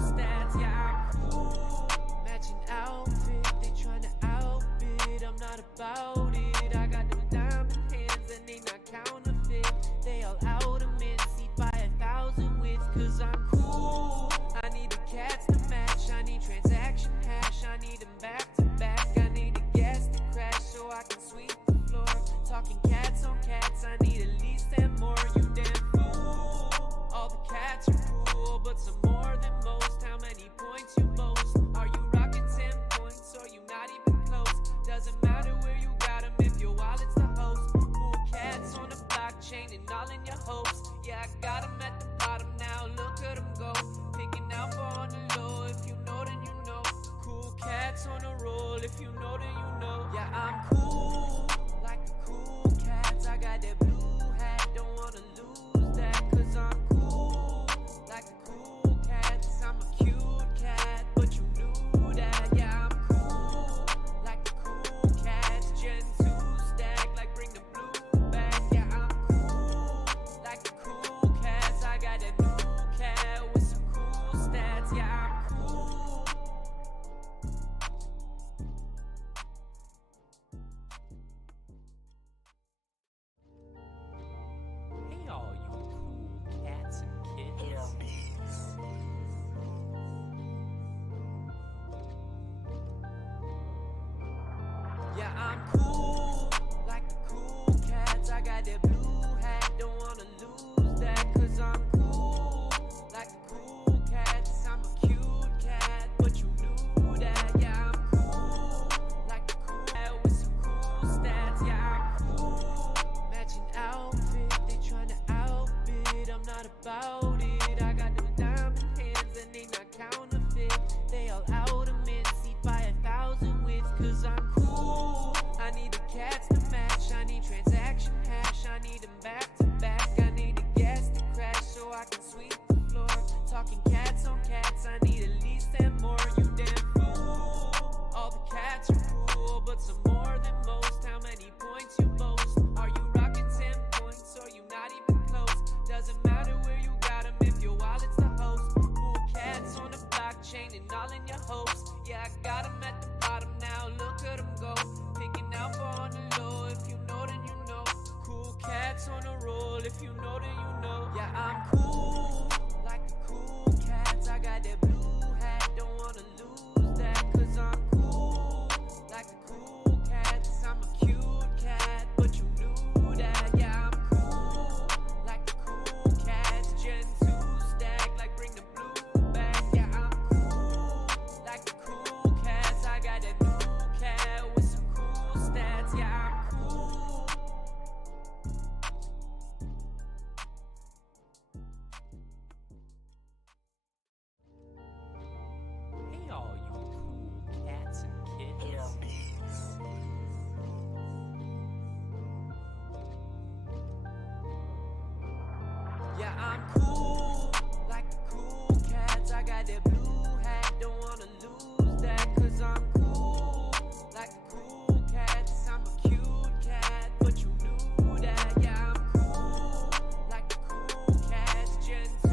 stats, yeah, I'm cool. Matching outfit, they tryna outbid. I'm not about it. I got them diamond hands and they not counterfeit. They all out of mint, see by 1,000 widths, cause I'm cool. I need the cats to match, I need transaction hash, I need them back to back. I need a gas to crash so I can sweep the floor. Talking cats on cats, I need at least 10 more. You damn fool. All the cats are cool, but some more than most. How many points you boast? Are you rocking 10 points or you not even close? Doesn't matter where you got them if your wallet's the host. Cool cats on the blockchain and all in your hopes. Yeah, I got them at the bottom now, look at them go. Picking out on the low, if you know then you know. Cool cats on a roll, if you know then you know. Yeah, I'm cool, like the cool cats. I got that blue hat, don't wanna lose that, cause I'm cool, like the cool cats. I'm a cute cat, but you knew that. Yeah, I'm cool, like the cool cats. Gen 2 stack, like bring the blue back. Yeah, I'm cool, like the cool cats. I got that new cat with some cool stats. Yeah, I'm cool. Hey, all you cool cats and kittens. Yeah, I'm cool, like the cool cats. I got that blue hat, don't wanna lose that, cause I'm cool, like the cool cats. I'm a cute cat, but you knew that. Yeah, I'm cool, like the cool cat with some cool stats. Yeah, I'm cool. Matching outfit, they tryna outbid. I'm not about it. I got them diamond hands and they not counterfeit. They all out of mint, see by 1,000 widths, cause I'm cool. I need the cats to match, I need transaction hash, I need them back to back. I need the gas to crash so I can sweep the floor. Talking cats on cats, I need at least 10 more. You damn fool. All the cats are cool, but some more than most. How many points you boast? Are you rocking 10 points or you not even close? Doesn't matter where you got them if your wallet's the host. Cool cats on the blockchain and all in your hopes. Yeah, I got them at the bottom now, look at them go. Picking out on the low, if you know then you know. Cool cats on a roll, if you know then you know. Yeah, I'm cool, like the cool cats. I got that blue hat, don't wanna lose that, cause I'm cool, like the cool cats. I'm a cute cat, but you knew that. Yeah, I'm cool, like the cool cats. Gen 2 stack, like bring the blue back. Yeah, I'm cool, like the cool cats. I got that new cat with some cool stats. Yeah, I'm cool. Hey, all you cool cats and kittens. Yeah, I'm cool, like the cool cats. I got that blue hat, don't wanna lose that, cause I'm cool, like the cool cats. I'm a cute cat, but you knew that. Yeah, I'm cool, like the cool cats. Gen 2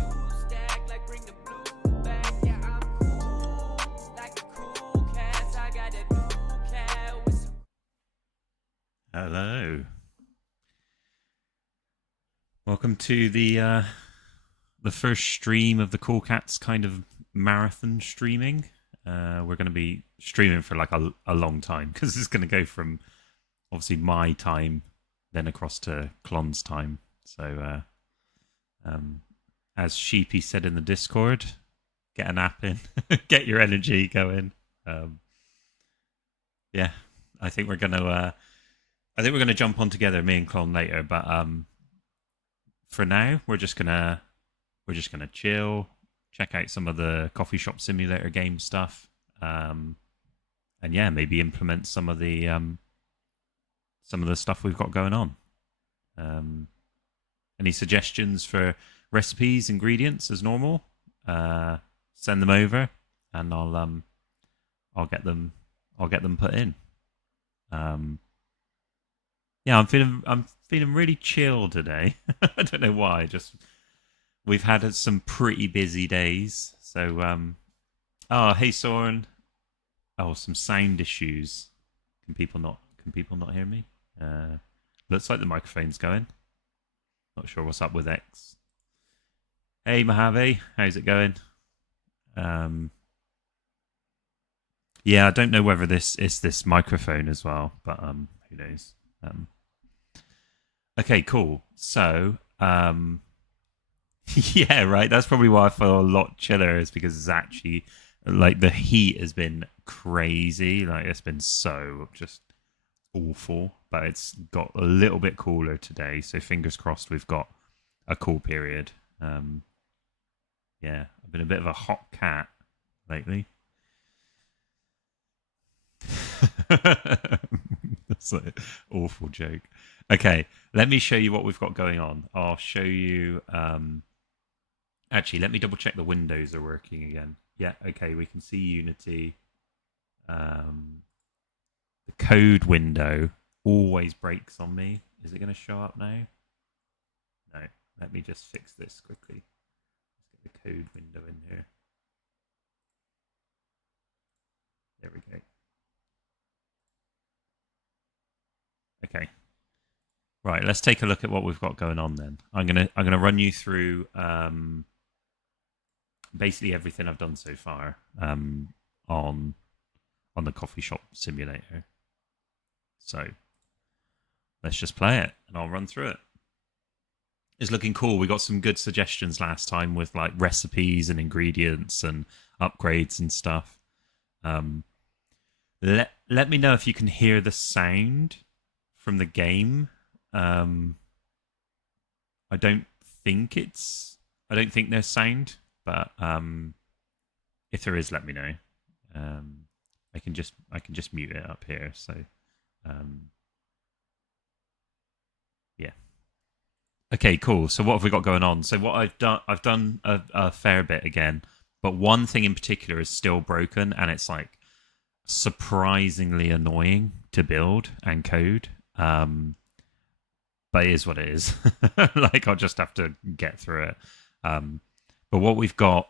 stack, like bring the blue back. Yeah, I'm cool, like the cool cats. I got that new cat with some. Hello. Welcome to the first stream of the Cool Cats kind of marathon streaming. We're going to be streaming for like a long time because it's going to go from obviously my time then across to Klon's time. So as Sheepy said in the Discord, get a nap in, get your energy going. Yeah, I think we're going to jump on together, me and Klon later, but for now, we're just gonna chill, check out some of the coffee shop simulator game stuff, and yeah, maybe implement some of the stuff we've got going on. Any suggestions for recipes, ingredients, as normal? Send them over, and I'll get them put in. Yeah, I'm feeling really chill today. I don't know why. Just we've had some pretty busy days, So, oh, hey Soren. Oh, some sound issues. Can people not hear me? Looks like the microphone's going. Not sure what's up with X. Hey Mojave, how's it going? Yeah, I don't know whether this is this microphone as well, but who knows? Okay, cool. So, yeah, right. That's probably why I feel a lot chiller, is because it's actually like the heat has been crazy. Like it's been so just awful, but it's got a little bit cooler today. So fingers crossed we've got a cool period. Yeah, I've been a bit of a hot cat lately. That's an awful joke. Okay, let me show you what we've got going on. I'll show you. Actually, let me double check the windows are working again. Yeah, okay, we can see Unity. The code window always breaks on me. Is it going to show up now? No. Let me just fix this quickly. Let's get the code window in here. There we go. Okay. Right, let's take a look at what we've got going on then. I'm gonna run you through basically everything I've done so far on the coffee shop simulator. So let's just play it and I'll run through it. It's looking cool. We got some good suggestions last time with like recipes and ingredients and upgrades and stuff. Let me know if you can hear the sound from the game. I don't think there's sound, but if there is, let me know. I can just mute it up here. So yeah. Okay, cool. So what have we got going on? So what I've done a fair bit again, but one thing in particular is still broken, and it's like surprisingly annoying to build and code. But it is what it is. Like I'll just have to get through it. But what we've got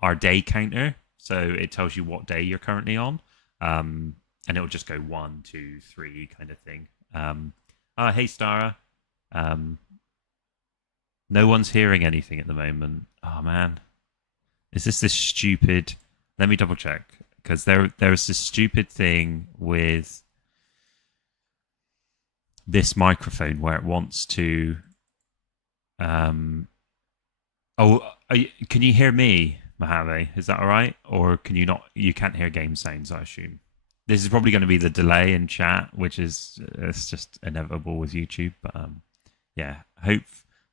our day counter, so it tells you what day you're currently on, and it'll just go 1, 2, 3 kind of thing. Hey Stara. No one's hearing anything at the moment. Oh man, is this stupid? Let me double check, because there's this stupid thing with this microphone where it wants to. Can you hear me, Mojave? Is that all right, or can you not? You can't hear game sounds, I assume. This is probably going to be the delay in chat, which is it's just inevitable with YouTube. But yeah,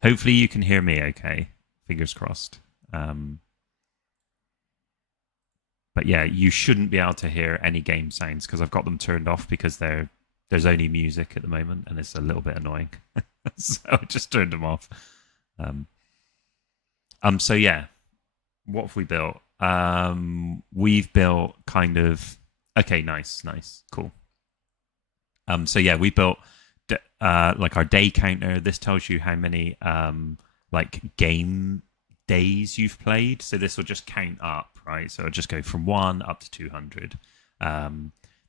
hopefully you can hear me okay. Fingers crossed. But yeah, you shouldn't be able to hear any game sounds because I've got them turned off because there's only music at the moment and it's a little bit annoying. So I just turned them off. So yeah, what have we built? We've built kind of okay, nice, cool. So yeah, we built like our day counter. This tells you how many like game days you've played. So this will just count up, right? So it'll just go from 1 up to 200.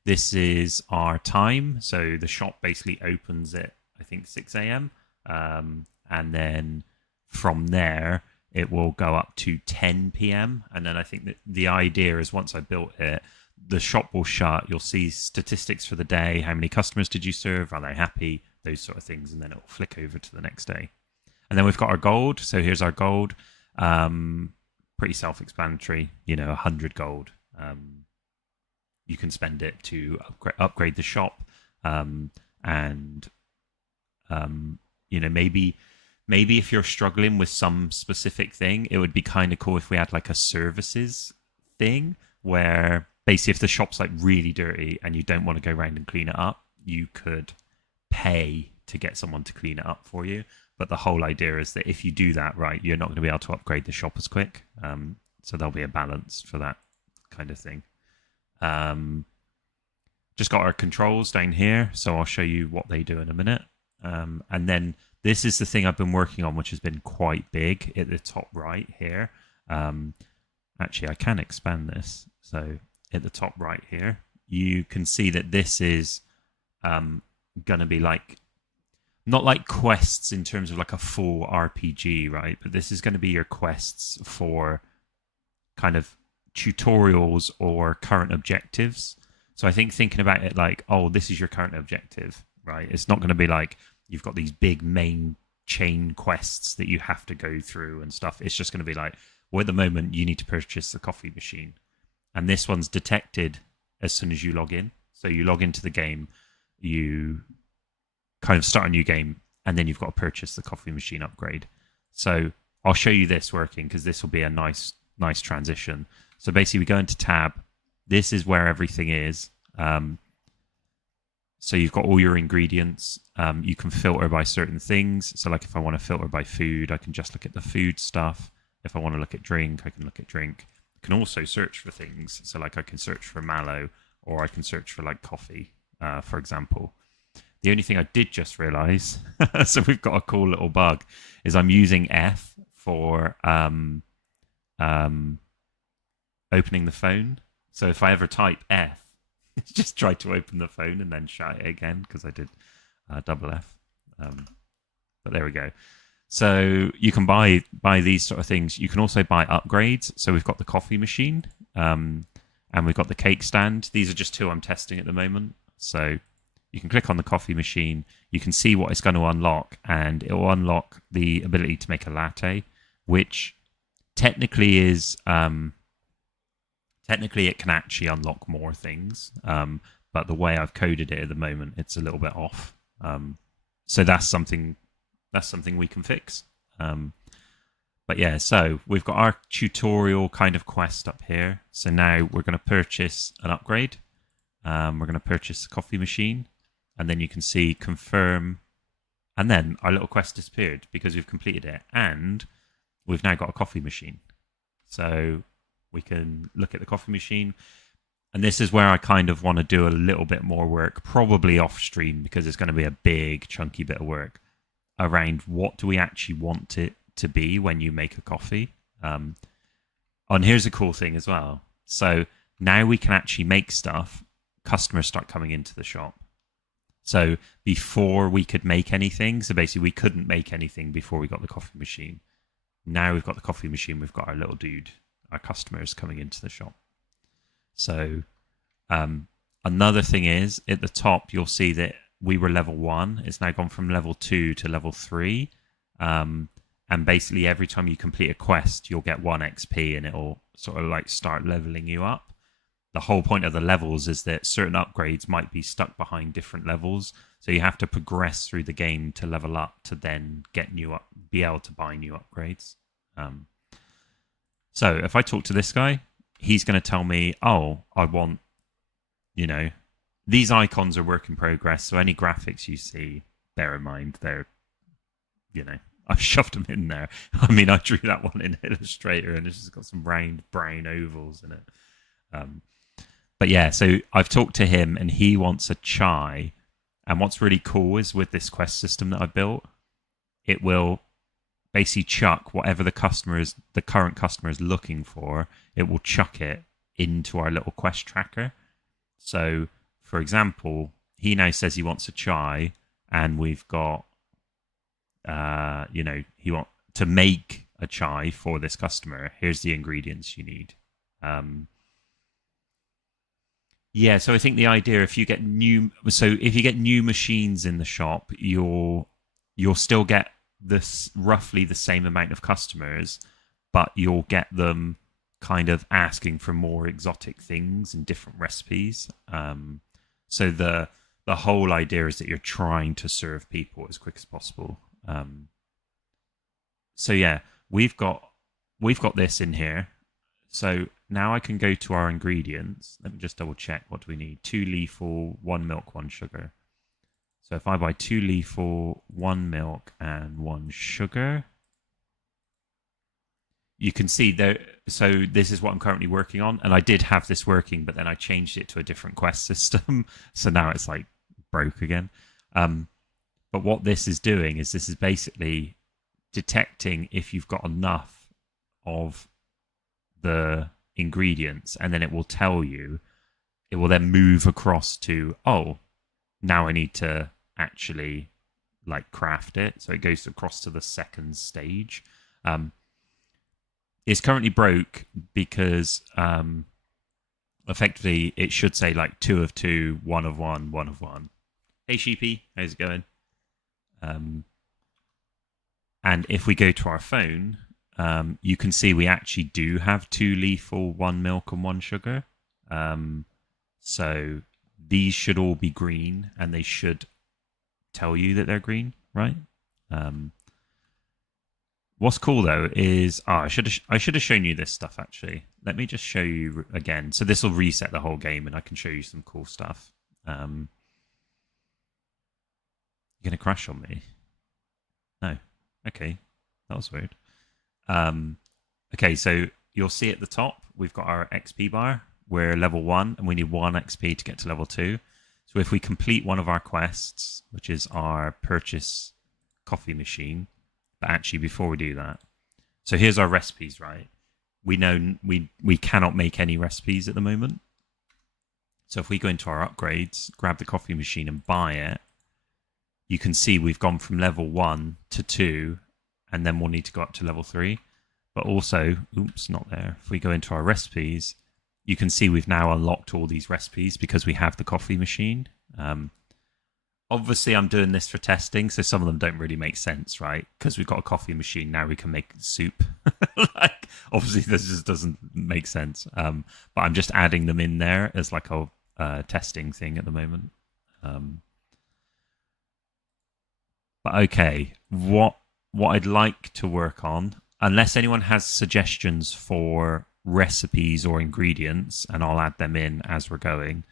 This is our time. So the shop basically opens at, I think, 6 a.m. And then from there, it will go up to 10 p.m. And then I think that the idea is once I built it, the shop will shut. You'll see statistics for the day. How many customers did you serve? Are they happy? Those sort of things. And then it will flick over to the next day. And then we've got our gold. So here's our gold. Pretty self-explanatory. 100 gold. You can spend it to upgrade the shop. Maybe if you're struggling with some specific thing, it would be kind of cool if we had like a services thing where basically if the shop's like really dirty and you don't want to go around and clean it up, you could pay to get someone to clean it up for you. But the whole idea is that if you do that right, you're not going to be able to upgrade the shop as quick. So there'll be a balance for that kind of thing. Just got our controls down here, so I'll show you what they do in a minute. And then this is the thing I've been working on, which has been quite big at the top right here. actually, I can expand this. So at the top right here, you can see that this is going to be like, not like quests in terms of like a full RPG, right? But this is going to be your quests for kind of tutorials or current objectives. So I think thinking about it like, oh, this is your current objective, right? It's not going to be like you've got these big main chain quests that you have to go through and stuff. It's just going to be like, well, at the moment you need to purchase the coffee machine. And this one's detected as soon as you log in. So you log into the game, you kind of start a new game, and then you've got to purchase the coffee machine upgrade. So I'll show you this working because this will be a nice transition. So basically we go into tab. This is where everything is. So you've got all your ingredients. You can filter by certain things. So like if I want to filter by food, I can just look at the food stuff. If I want to look at drink, I can look at drink. I can also search for things. So like I can search for mallow, or I can search for like coffee, for example. The only thing I did just realize, so we've got a cool little bug, is I'm using F for opening the phone. So if I ever type F, it's just try to open the phone and then shut it again because I did double F. But there we go. So you can buy these sort of things. You can also buy upgrades. So we've got the coffee machine and we've got the cake stand. These are just two I'm testing at the moment. So you can click on the coffee machine. You can see what it's going to unlock, and it will unlock the ability to make a latte, which technically is technically it can actually unlock more things. But the way I've coded it at the moment, it's a little bit off. So that's something we can fix. But yeah, so we've got our tutorial kind of quest up here. So now we're going to purchase an upgrade. We're going to purchase a coffee machine. And then you can see confirm. And then our little quest disappeared because we've completed it. And we've now got a coffee machine. So we can look at the coffee machine. And this is where I kind of want to do a little bit more work, probably off stream, because it's going to be a big, chunky bit of work around what do we actually want it to be when you make a coffee. And here's a cool thing as well. So now we can actually make stuff. Customers start coming into the shop. So before we could make anything, so basically we couldn't make anything before we got the coffee machine. Now we've got the coffee machine, we've got our little dude, our customers coming into the shop. So another thing is, at the top, you'll see that we were level 1. It's now gone from level 2 to level 3. And basically every time you complete a quest, you'll get 1 XP and it'll sort of like start leveling you up. The whole point of the levels is that certain upgrades might be stuck behind different levels. So you have to progress through the game to level up to then get be able to buy new upgrades. So if I talk to this guy, he's going to tell me, oh, I want, these icons are work in progress. So any graphics you see, bear in mind, they're, I've shoved them in there. I mean, I drew that one in Illustrator and it's just got some round brown ovals in it. But yeah, so I've talked to him and he wants a chai. And what's really cool is with this quest system that I built, it will basically chuck whatever the current customer is looking for, it will chuck it into our little quest tracker. So, for example, he now says he wants a chai, and we've got, he wants to make a chai for this customer. Here's the ingredients you need. Yeah, so I think the idea, if you get new machines in the shop, you'll still get this roughly the same amount of customers, but you'll get them kind of asking for more exotic things and different recipes. So the whole idea is that you're trying to serve people as quick as possible. So yeah, we've got this in here. So now I can go to our ingredients. Let me just double check. What do we need? 2 lethal, 1 milk, 1 sugar. So if I buy 2 lethal, 1 milk, and 1 sugar, you can see there. So this is what I'm currently working on. And I did have this working, but then I changed it to a different quest system. So now it's like broke again. But what this is doing is this is basically detecting if you've got enough of the ingredients, and then it will tell you. It will then move across to, oh, now I need to actually like craft it. So it goes across to the second stage. It's currently broke because effectively it should say like 2 of 2, 1 of 1, 1 of 1. Hey Sheepy, how's it going? And if we go to our phone, you can see we actually do have 2 lethal, 1 milk, and 1 sugar. So these should all be green, and they should tell you that they're green, right? What's cool though is I should have shown you this stuff actually. Let me just show you again. So this will reset the whole game, and I can show you some cool stuff. You're gonna crash on me? No. Okay, that was weird. Okay, so you'll see at the top we've got our XP bar. We're level 1, and we need 1 XP to get to level 2. So if we complete one of our quests, which is our purchase coffee machine, but actually before we do that, so here's our recipes, right? We know we cannot make any recipes at the moment. So if we go into our upgrades, grab the coffee machine and buy it, you can see we've gone from level 1 to 2, and then we'll need to go up to level 3. But also, oops, not there. If we go into our recipes, you can see we've now unlocked all these recipes because we have the coffee machine. Obviously, I'm doing this for testing, so some of them don't really make sense, right? Because we've got a coffee machine, now we can make soup. Like, obviously, this just doesn't make sense. But I'm just adding them in there as like a testing thing at the moment. But okay, what I'd like to work on, unless anyone has suggestions for recipes or ingredients, and I'll add them in as we're going.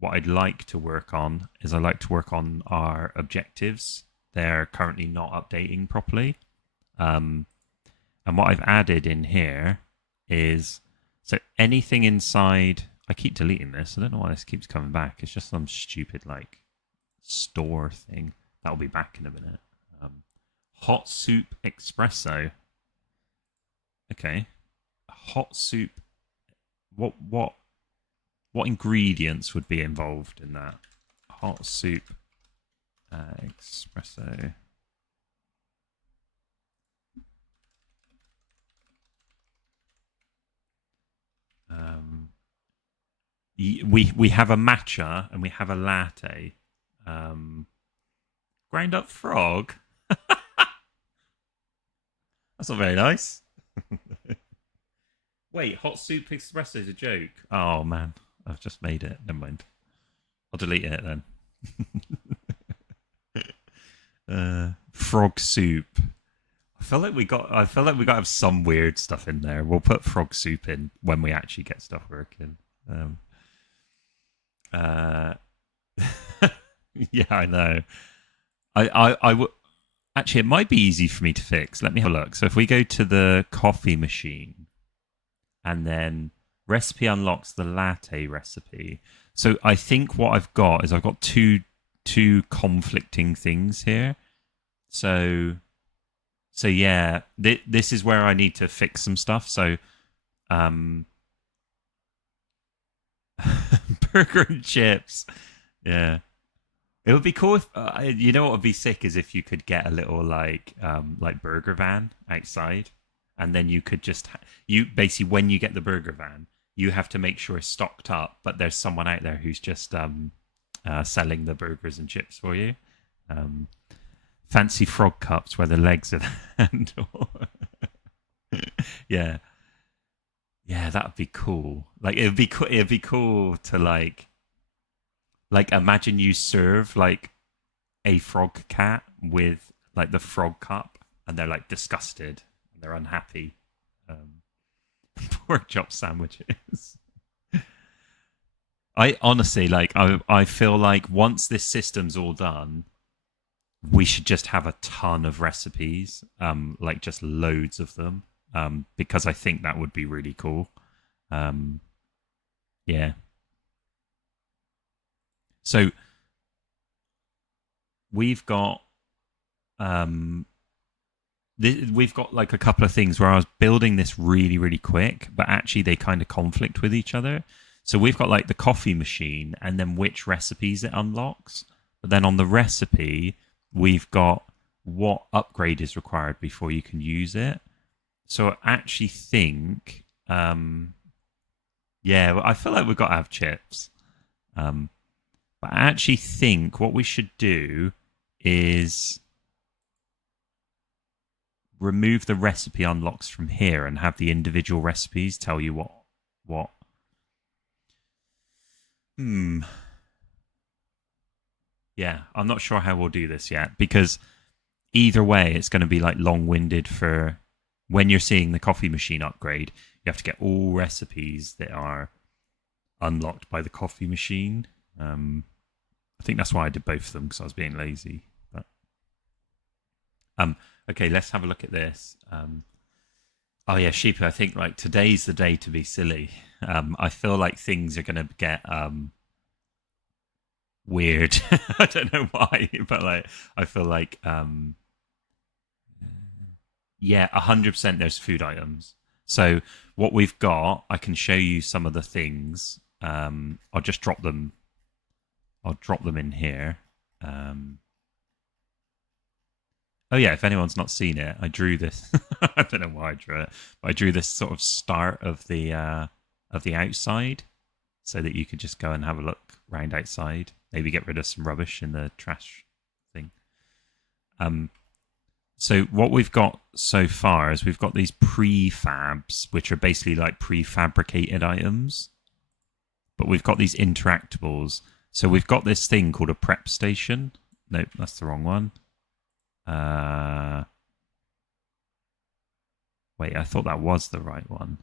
What I'd like to work on is our objectives. They're currently not updating properly. And what I've added in here is, so anything inside, I keep deleting this. I don't know why this keeps coming back. It's just some stupid like store thing. That'll be back in a minute. Hot soup espresso. Okay. Hot soup. What ingredients would be involved in that? Hot soup espresso. We have a matcha and we have a latte. Ground up frog. That's not very nice. Wait, hot soup espresso is a joke. Oh man, I've just made it. Never mind. I'll delete it then. Frog soup. I feel like we got to have some weird stuff in there. We'll put frog soup in when we actually get stuff working. Yeah, I know. I would actually. It might be easy for me to fix. Let me have a look. So if we go to the coffee machine, and then recipe unlocks the latte recipe. So I think what I've got is I've got two conflicting things here. So yeah, this is where I need to fix some stuff. So, burger and chips. Yeah. It would be cool if you know what would be sick is if you could get a little like burger van outside, and then you could just you basically when you get the burger van, you have to make sure it's stocked up, but there's someone out there who's just selling the burgers and chips for you. Fancy frog cups where the legs are the handle. Yeah, that would be cool. Like it'd be cool to like imagine you serve like a frog cat with like the frog cup, and they're like disgusted and they're unhappy. Pork chop sandwiches. I honestly I feel like once this system's all done, we should just have a ton of recipes, like just loads of them, because I think that would be really cool. Yeah. So we've got we've got like a couple of things where I was building this really, really quick, but actually they kind of conflict with each other. So we've got like the coffee machine and then which recipes it unlocks. But then on the recipe, we've got what upgrade is required before you can use it. So I actually think, yeah, well, I feel like we've got to have chips. Um, but I actually think what we should do is remove the recipe unlocks from here and have the individual recipes tell you what. Hmm. Yeah, I'm not sure how we'll do this yet because either way, it's going to be like long-winded for when you're seeing the coffee machine upgrade. You have to get all recipes that are unlocked by the coffee machine. I think that's why I did both of them because I was being lazy. But okay, let's have a look at this. Oh yeah, Sheepa, I think like today's the day to be silly. I feel like things are going to get weird. I don't know why, but like I feel like yeah, 100% there's food items. So what we've got, I can show you some of the things. I'll just drop them. I'll drop them in here. Oh yeah, if anyone's not seen it, I drew this. I don't know why I drew it, but I drew this sort of start of the outside, so that you could just go and have a look round outside. Maybe get rid of some rubbish in the trash thing. So what we've got so far is we've got these prefabs, which are basically like prefabricated items, but we've got these interactables. So we've got this thing called a prep station. Nope, that's the wrong one. Wait, I thought that was the right one.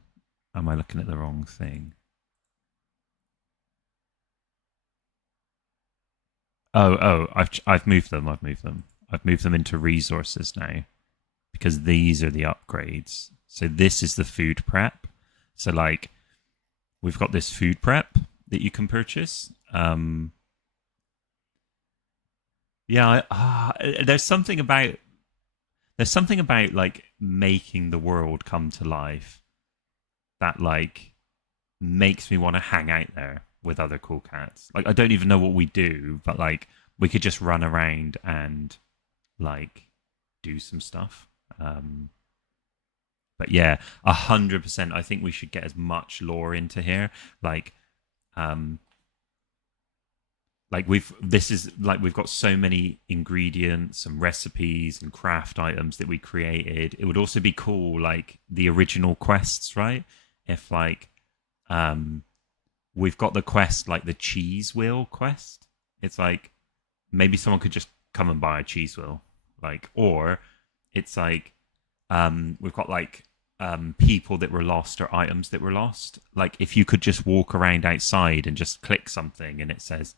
Am I looking at the wrong thing? Oh, I've moved them. I've moved them. I've moved them into resources now because these are the upgrades. So this is the food prep. So like we've got this food prep that you can purchase. Yeah, there's something about like making the world come to life that like makes me want to hang out there with other cool cats. Like I don't even know what we do, but like we could just run around and like do some stuff. But yeah, 100%. I think we should get as much lore into here. Um, like we've got so many ingredients and recipes and craft items that we created. It would also be cool, like the original quests, right? If like, we've got the quest like the cheese wheel quest. It's like maybe someone could just come and buy a cheese wheel, like, or it's like we've got like people that were lost or items that were lost. Like if you could just walk around outside and just click something and it says,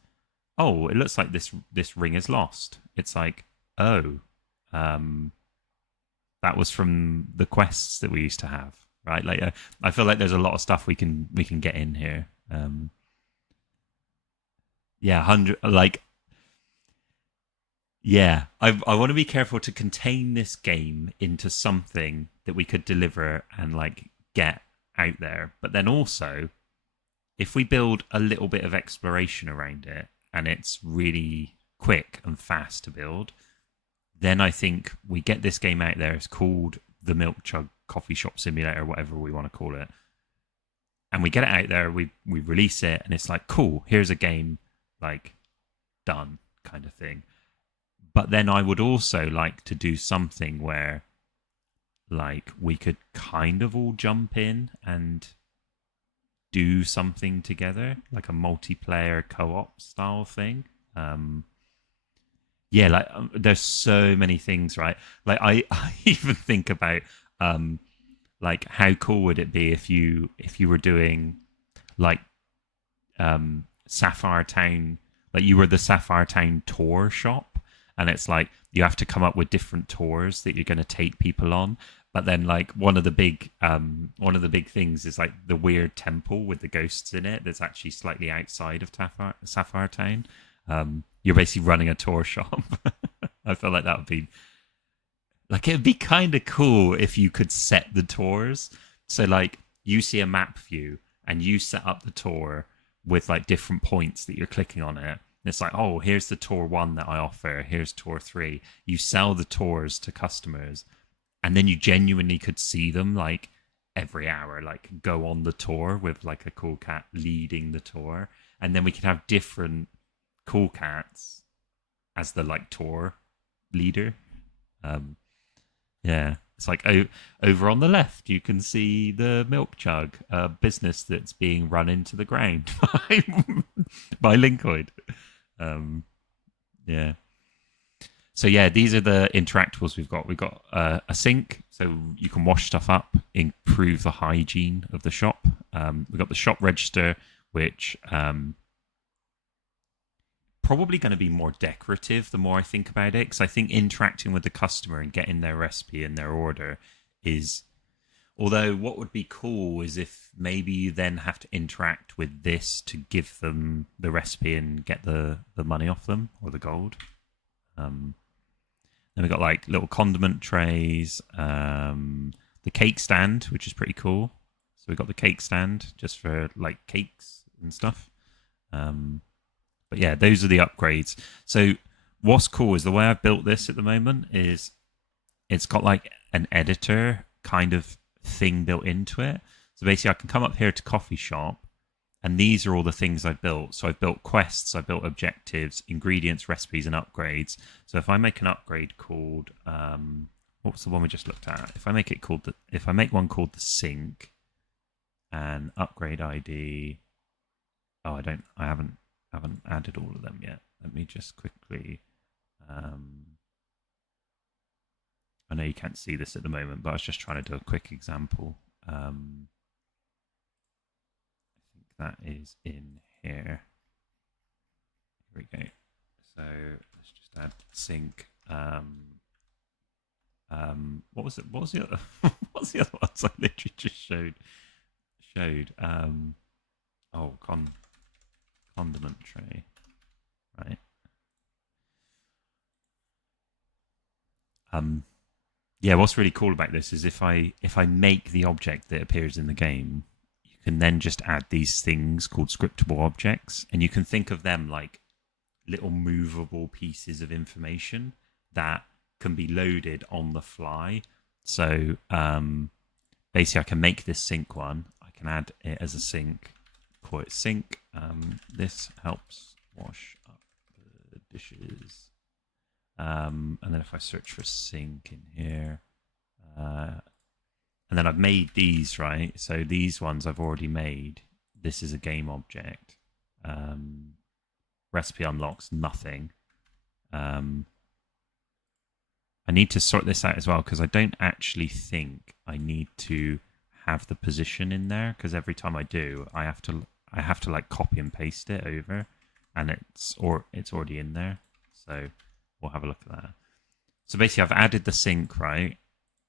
oh, it looks like this ring is lost. It's like, oh, that was from the quests that we used to have, right? Like I feel like there's a lot of stuff we can get in here. Yeah, 100, like, yeah, I want to be careful to contain this game into something that we could deliver and like get out there. But then also, if we build a little bit of exploration around it and it's really quick and fast to build, then I think we get this game out there. It's called the Milk Chug Coffee Shop Simulator, whatever we want to call it. And we get it out there, we release it, and it's like, cool, here's a game, like, done, kind of thing. But then I would also like to do something where, like, we could kind of all jump in and do something together, like a multiplayer co-op style thing. Yeah, like there's so many things, right? Like I even think about like how cool would it be if you were doing like Sapphire Town, like you were the Sapphire Town tour shop, and it's like you have to come up with different tours that you're going to take people on. But then like one of the big things is like the weird temple with the ghosts in it that's actually slightly outside of Sapphire Town. You're basically running a tour shop. I feel like that would be Like it'd be kind of cool if you could set the tours. So like you see a map view and you set up the tour with like different points that you're clicking on it. And it's like, oh, here's the tour 1 that I offer. Here's tour 3. You sell the tours to customers, and then you genuinely could see them like every hour, like go on the tour with like a cool cat leading the tour, and then we could have different cool cats as the like tour leader. Yeah, it's like over on the left, you can see the Milk Jug, a business that's being run into the ground by Linkoid. Yeah. So yeah, these are the interactables we've got. We've got a sink, so you can wash stuff up, improve the hygiene of the shop. We've got the shop register, which probably going to be more decorative the more I think about it, because I think interacting with the customer and getting their recipe and their order is, although what would be cool is if maybe you then have to interact with this to give them the recipe and get the money off them, or the gold. Then we've got like little condiment trays, the cake stand, which is pretty cool. So we've got the cake stand just for like cakes and stuff. But yeah, those are the upgrades. So what's cool is the way I've built this at the moment is it's got like an editor kind of thing built into it. So basically I can come up here to coffee shop, and these are all the things I've built. So I've built quests, I've built objectives, ingredients, recipes, and upgrades. So if I make an upgrade called, what was the one we just looked at? If I make one called the sink, and upgrade ID, I haven't added all of them yet. Let me just quickly, I know you can't see this at the moment, but I was just trying to do a quick example. I think that is in here. Here we go. So let's just add sink. What was it? What was the other? What's the other ones I literally just showed? Condiment tray, right? Yeah, what's really cool about this is if I make the object that appears in the game, you can then just add these things called scriptable objects, and you can think of them like little movable pieces of information that can be loaded on the fly. So basically I can make this sink one, I can add it as a sink, call it sink. This helps wash up the dishes. And then if I search for sink in here, and then I've made these, right? So these ones I've already made. This is a game object. Recipe unlocks nothing. I need to sort this out as well, because I don't actually think I need to have the position in there, because every time I do, I have to like copy and paste it over, and it's already in there. So we'll have a look at that. So basically I've added the sink, right?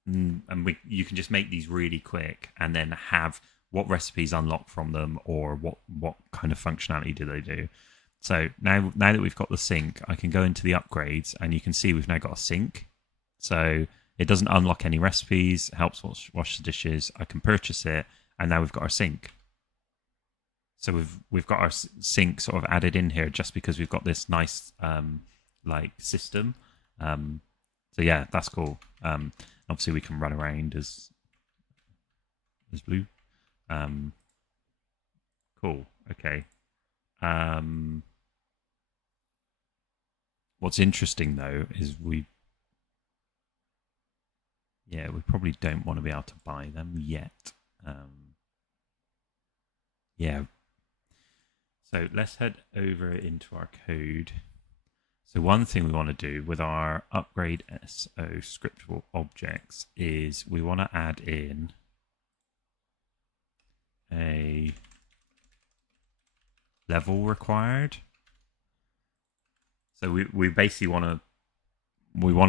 And you can just make these really quick and then have what recipes unlock from them, or what kind of functionality do they do. So now that we've got the sink, I can go into the upgrades, and you can see we've now got a sink. So it doesn't unlock any recipes, it helps wash the dishes. I can purchase it, and now we've got our sink. So we've got our sink sort of added in here just because we've got this nice like system. So yeah, that's cool. Obviously we can run around as blue. Cool. Okay. What's interesting though is we probably don't want to be able to buy them yet. Yeah. So let's head over into our code. So one thing we want to do with our upgrade SO scriptable objects is we want to add in a level required. So we basically want to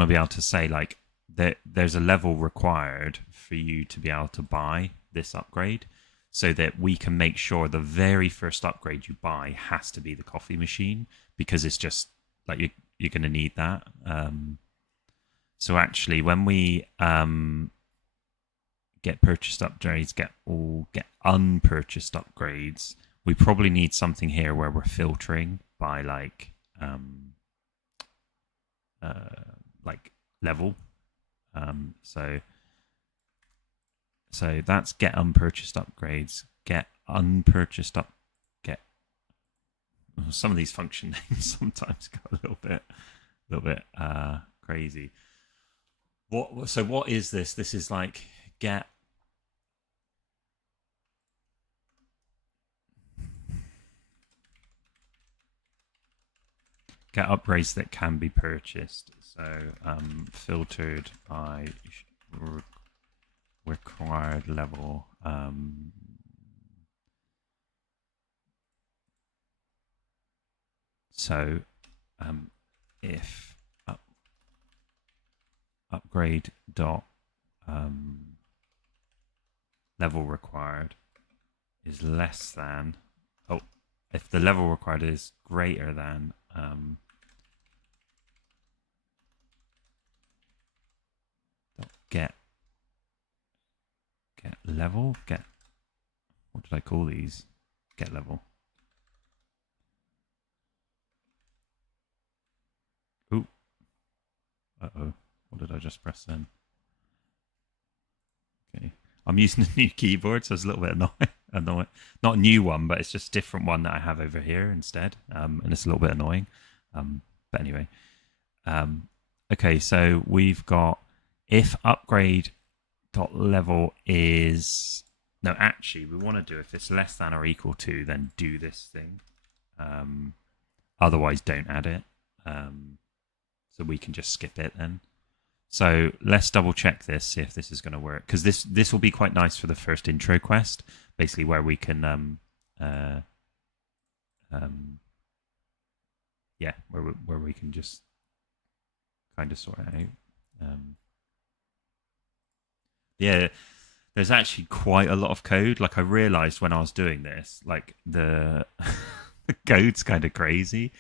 be able to say like that there's a level required for you to be able to buy this upgrade, so that we can make sure the very first upgrade you buy has to be the coffee machine, because it's just like you're going to need that. So actually, when we get purchased upgrades, get unpurchased upgrades, we probably need something here where we're filtering by like level. So that's get unpurchased upgrades, get unpurchased get. Some of these function names sometimes go a little bit crazy. So what is this? This is like get upgrades that can be purchased. So filtered by required level. So if upgrade dot level required is less than, if the level required is greater than get level, what did I call these? Get level. Ooh. Uh-oh. What did I just press then? Okay. I'm using a new keyboard, so it's a little bit annoying. Not a new one, but it's just a different one that I have over here instead. And it's a little bit annoying. But anyway. Okay, so we've got if upgrade dot level is no, actually we want to do if it's less than or equal to, then do this thing. Otherwise don't add it. So we can just skip it then. So let's double check this, see if this is going to work, because this will be quite nice for the first intro quest, basically where we can where we can just kind of sort it out. Yeah, there's actually quite a lot of code. Like I realized when I was doing this, like the code's kind of crazy.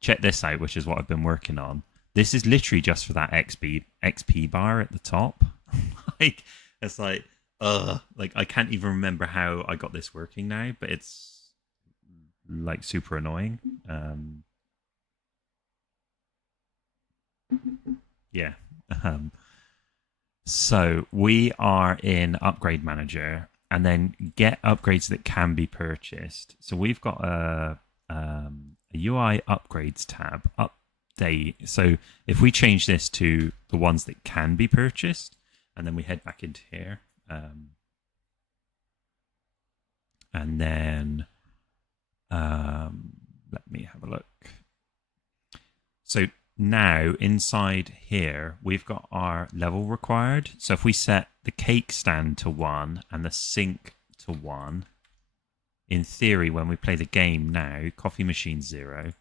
Check this out, which is what I've been working on. This is literally just for that XP bar at the top. Like it's like I can't even remember how I got this working now, but it's like super annoying. Yeah. So we are in Upgrade Manager, and then get upgrades that can be purchased. So we've got a UI upgrades tab, update. So if we change this to the ones that can be purchased, and then we head back into here, and then let me have a look. So now inside here we've got our level required. So if we set the cake stand to 1 and the sink to 1, in theory when we play the game now, coffee machine 0.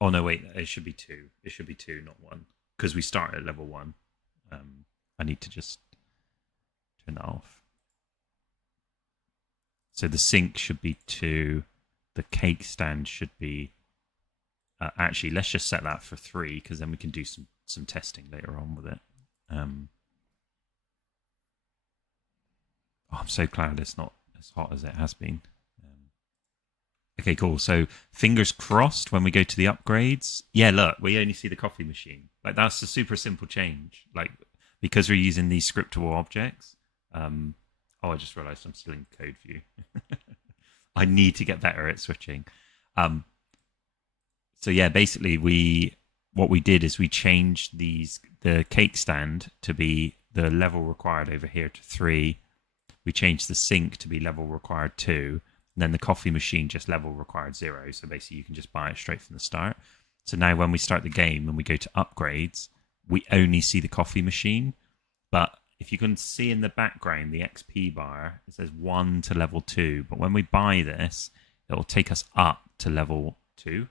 Oh no, wait, it should be 2. It should be 2, not 1, because we start at level 1. I need to just turn that off. So the sink should be 2, the cake stand should be actually, let's just set that for 3, because then we can do some testing later on with it. I'm so glad it's not as hot as it has been. Okay, cool. So fingers crossed when we go to the upgrades. Yeah, look, we only see the coffee machine. Like that's a super simple change. Like because we're using these scriptable objects. I just realized I'm still in code view. I need to get better at switching. So yeah, basically what we did is we changed the cake stand to be the level required over here to 3. We changed the sink to be level required 2, and then the coffee machine just level required 0. So basically you can just buy it straight from the start. So now when we start the game and we go to upgrades, we only see the coffee machine. But if you can see in the background, the XP bar, it says 1 to level 2. But when we buy this, it'll take us up to level 2.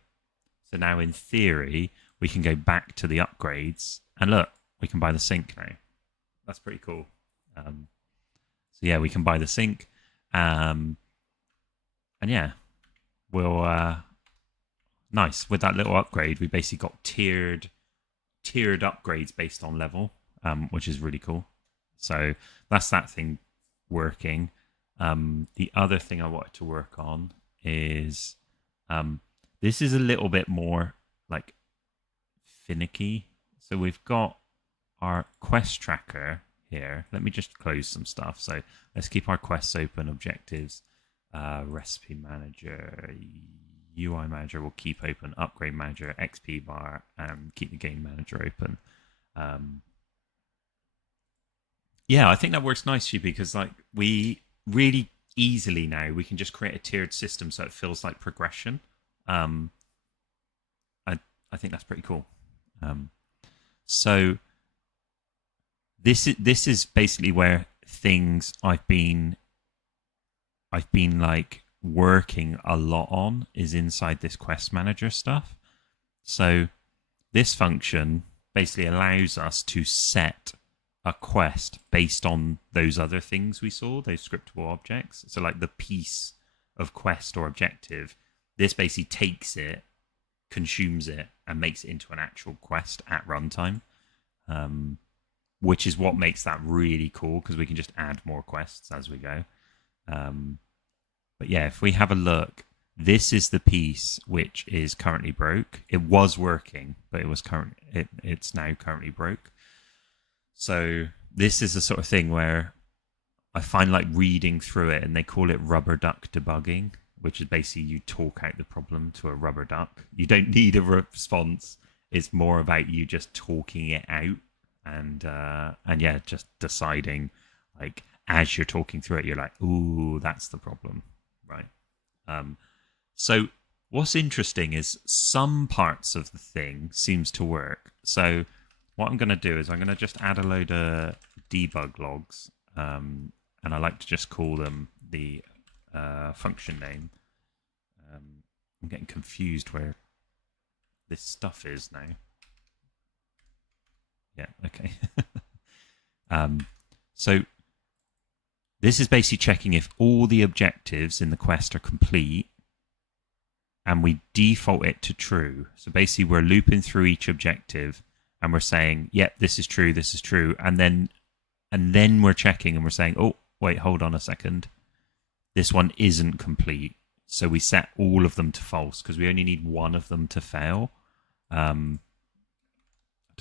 So now in theory, we can go back to the upgrades and look, we can buy the sink now. That's pretty cool. So yeah, we can buy the sink. And yeah, we'll nice. With that little upgrade, we basically got tiered tiered upgrades based on level, which is really cool. So that's that thing working. The other thing I wanted to work on is this is a little bit more like finicky. So we've got our quest tracker here. Let me just close some stuff. So let's keep our quests open, objectives, recipe manager, UI manager will keep open, upgrade manager, XP bar, and keep the game manager open. Yeah, I think that works nicely because like we really easily now we can just create a tiered system so it feels like progression. I think that's pretty cool. So this is basically where things I've been like working a lot on is inside this quest manager stuff. So this function basically allows us to set a quest based on those other things we saw, those scriptable objects. So like the piece of quest or objective, this basically takes it, consumes it, and makes it into an actual quest at runtime, which is what makes that really cool because we can just add more quests as we go. But yeah, if we have a look, this is the piece which is currently broke. It was working, but it's now currently broke. So this is the sort of thing where I find like reading through it, and they call it rubber duck debugging, which is basically you talk out the problem to a rubber duck. You don't need a response. It's more about you just talking it out and yeah, just deciding like as you're talking through it, you're like, ooh, that's the problem, right? So what's interesting is some parts of the thing seems to work. So what I'm going to do is I'm going to just add a load of debug logs, and I like to just call them the function name. I'm getting confused where this stuff is now. Yeah, okay. So this is basically checking if all the objectives in the quest are complete, and we default it to true. So basically we're looping through each objective and we're saying, yep, this is true, and then we're checking and we're saying, oh, wait, hold on a second. This one isn't complete. So we set all of them to false because we only need one of them to fail. I don't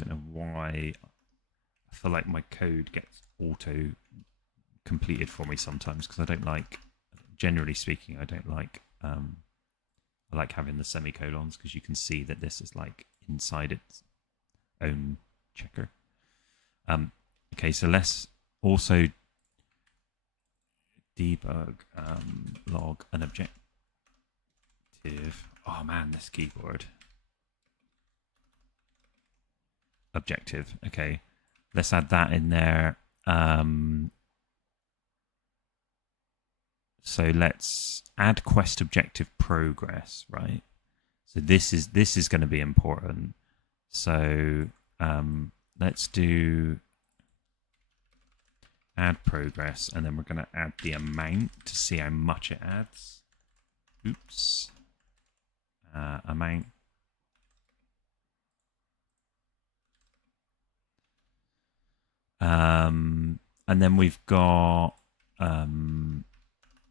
know why. I feel like my code gets auto completed for me sometimes because I don't like, generally speaking, I don't like, I like having the semicolons because you can see that this is like inside its own checker. Okay, so let's also debug log an objective. Oh man, this keyboard. Objective. Okay, let's add that in there. So let's add quest objective progress, right? So this is going to be important. So let's do add progress, and then we're going to add the amount to see how much it adds. Oops. Amount. And then we've got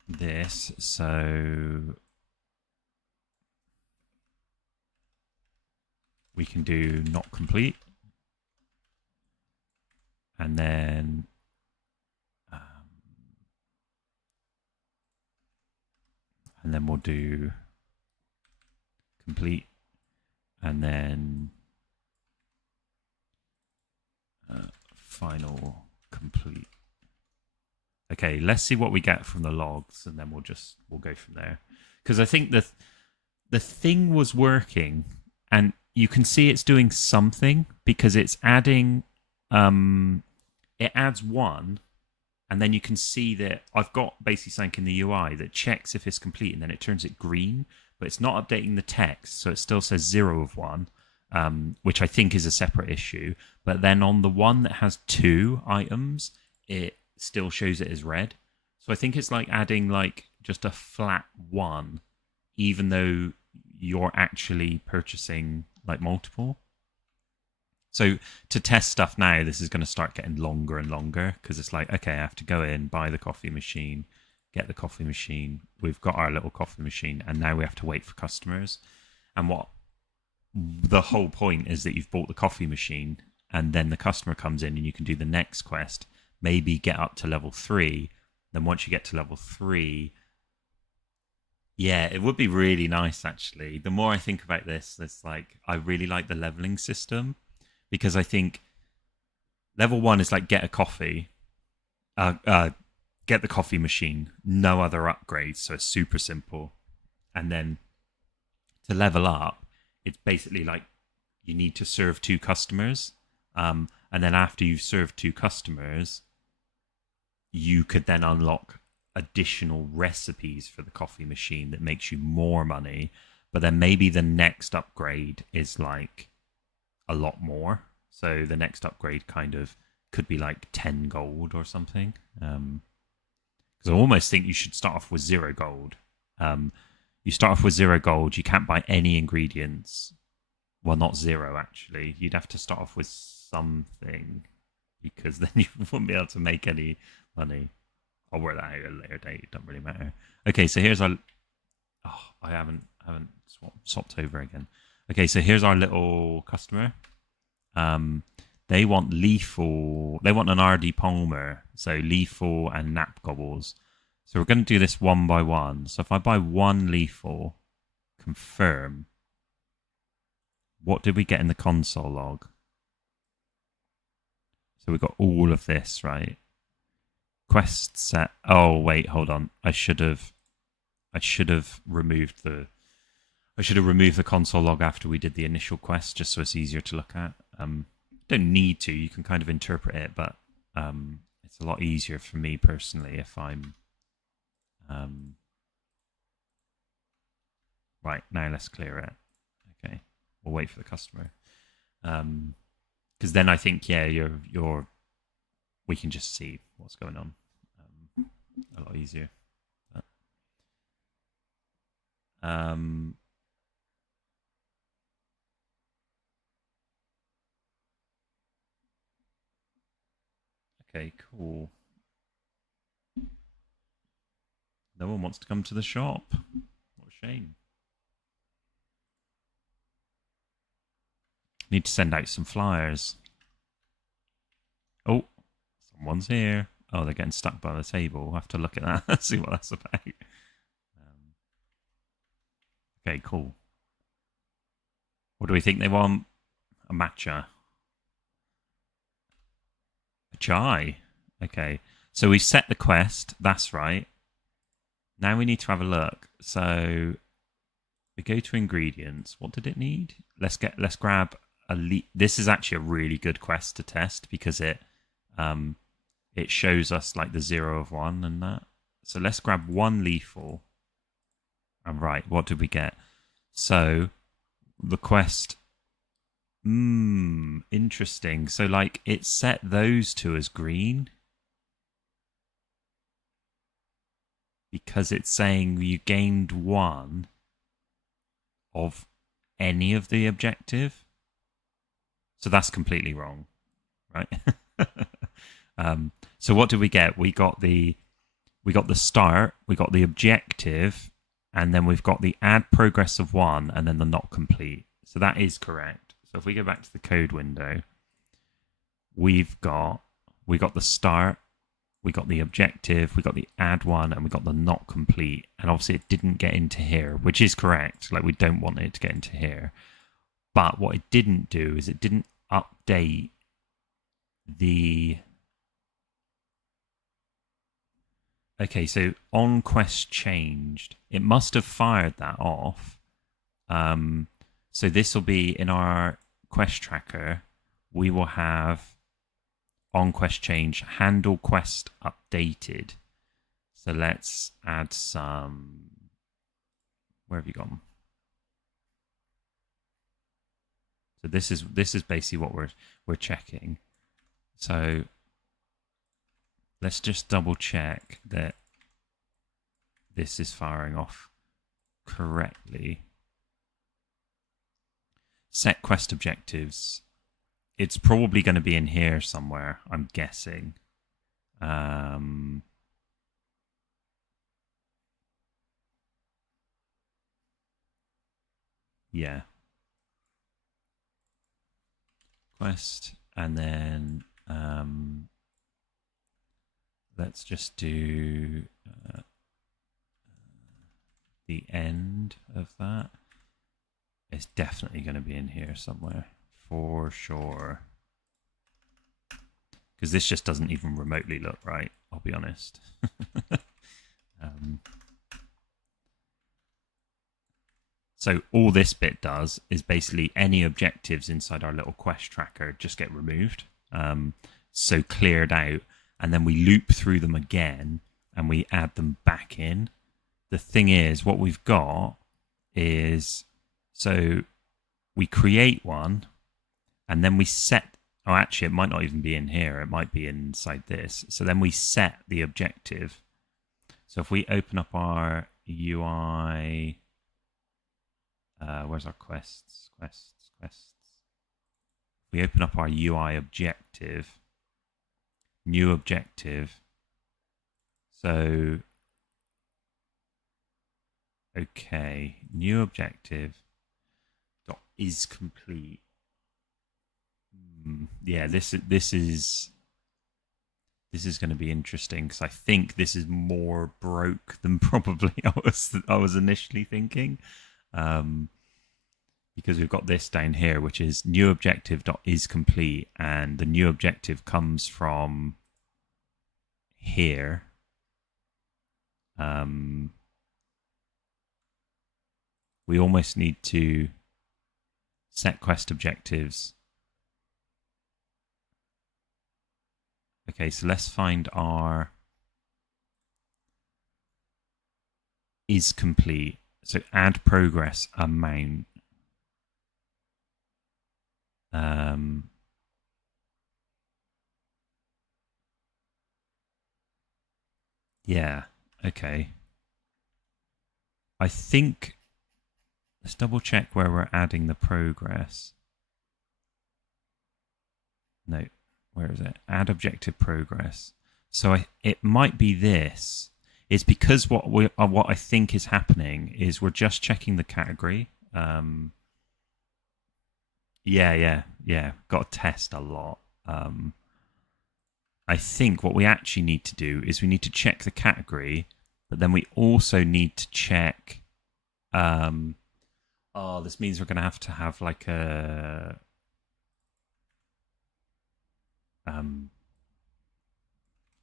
this, so we can do not complete, and then we'll do complete, and then final complete. Okay, let's see what we get from the logs, and then we'll go from there. Because I think the thing was working, and you can see it's doing something because it's adding. It adds one, and then you can see that I've got basically something in the UI that checks if it's complete, and then it turns it green, but it's not updating the text, so it still says 0 of 1, which I think is a separate issue. But then on the one that has 2 items, it still shows it as red. So I think it's like adding like just a flat 1, even though you're actually purchasing like multiple. So to test stuff now, this is going to start getting longer and longer because it's like, okay, I have to go in, buy the coffee machine, get the coffee machine. We've got our little coffee machine, and now we have to wait for customers. And what the whole point is that you've bought the coffee machine, and then the customer comes in, and you can do the next quest. Maybe get up to level 3. Then once you get to level 3, yeah, it would be really nice actually. The more I think about this, it's like I really like the leveling system. Because I think level 1 is like get a coffee, get the coffee machine, no other upgrades, so it's super simple. And then to level up, it's basically like you need to serve 2 customers, and then after you've served 2 customers, you could then unlock additional recipes for the coffee machine that makes you more money. But then maybe the next upgrade is like a lot more. So the next upgrade kind of could be like 10 gold or something. Because I almost think you should start off with 0 gold. You start off with 0 gold. You can't buy any ingredients. Well, not 0 actually. You'd have to start off with something because then you wouldn't be able to make any money. I'll work that out at a later date. It doesn't really matter. Okay, so here's our. Oh, I haven't swapped over again. Okay, so here's our little customer. They want lethal. They want an Ardi Palmer, so lethal and nap gobbles. So we're going to do this one by one. So if I buy 1 lethal, confirm. What did we get in the console log? So we got all of this, right? Quest set. Oh wait, hold on. I should have removed the. I should have removed the console log after we did the initial quest, just so it's easier to look at. Don't need to. You can kind of interpret it, but it's a lot easier for me personally if I'm. Right, now let's clear it. Okay, we'll wait for the customer. Because then I think, yeah, we can just see what's going on. A lot easier. Okay, cool. No one wants to come to the shop. What a shame. Need to send out some flyers. Oh, someone's here. Oh, they're getting stuck by the table. We'll have to look at that, see what that's about. Okay, cool. What do we think they want? A matcha. A chai. Okay. So we've set the quest. That's right. Now we need to have a look. So we go to ingredients. What did it need? Let's grab this is actually a really good quest to test because it shows us like the 0 of 1 and that. So let's grab 1 lethal. And right, what did we get? So the quest. Interesting. So like it set those 2 as green because it's saying you gained 1 of any of the objective. So that's completely wrong, right? So what did we get? We got the start, we got the objective, and then we've got the add progress of 1 and then the not complete. So that is correct. So if we go back to the code window, we got the start, we got the objective, we got the add 1, and we got the not complete. And obviously it didn't get into here, which is correct. Like we don't want it to get into here. But what it didn't do is it didn't update the... Okay, so on quest changed. It must have fired that off. So this will be in our quest tracker. We will have on quest change, handle quest updated. So let's add some... Where have you gone? So this is basically what we're checking. So let's just double check that this is firing off correctly. Set quest objectives. it's probably going to be in here somewhere, I'm guessing. Yeah. Quest, and then let's just do the end of that. It's definitely going to be in here somewhere for sure, because this just doesn't even remotely look right, I'll be honest. So all this bit does is basically any objectives inside our little quest tracker just get removed, so cleared out, and then we loop through them again and we add them back in. The thing is, what we've got is, so we create one and then we set, oh, actually, it might not even be in here. It might be inside this. So then we set the objective. So if we open up our UI, where's our quests? Quests. We open up our UI objective, new objective. So, okay, new objective dot is complete. Yeah, this is going to be interesting, because I think this is more broke than probably I was initially thinking. Because we've got this down here, which is new objective dot is complete, and the new objective comes from here. We almost need to set quest objectives. Okay, so let's find our is complete. So add progress amount. Yeah, okay. I think, let's double check where we're adding the progress. No, where is it? Add objective progress. So it might be this. It's because what I think is happening is we're just checking the category. Yeah. Got to test a lot. I think what we actually need to do is we need to check the category, but then we also need to check. This means we're going to have like a.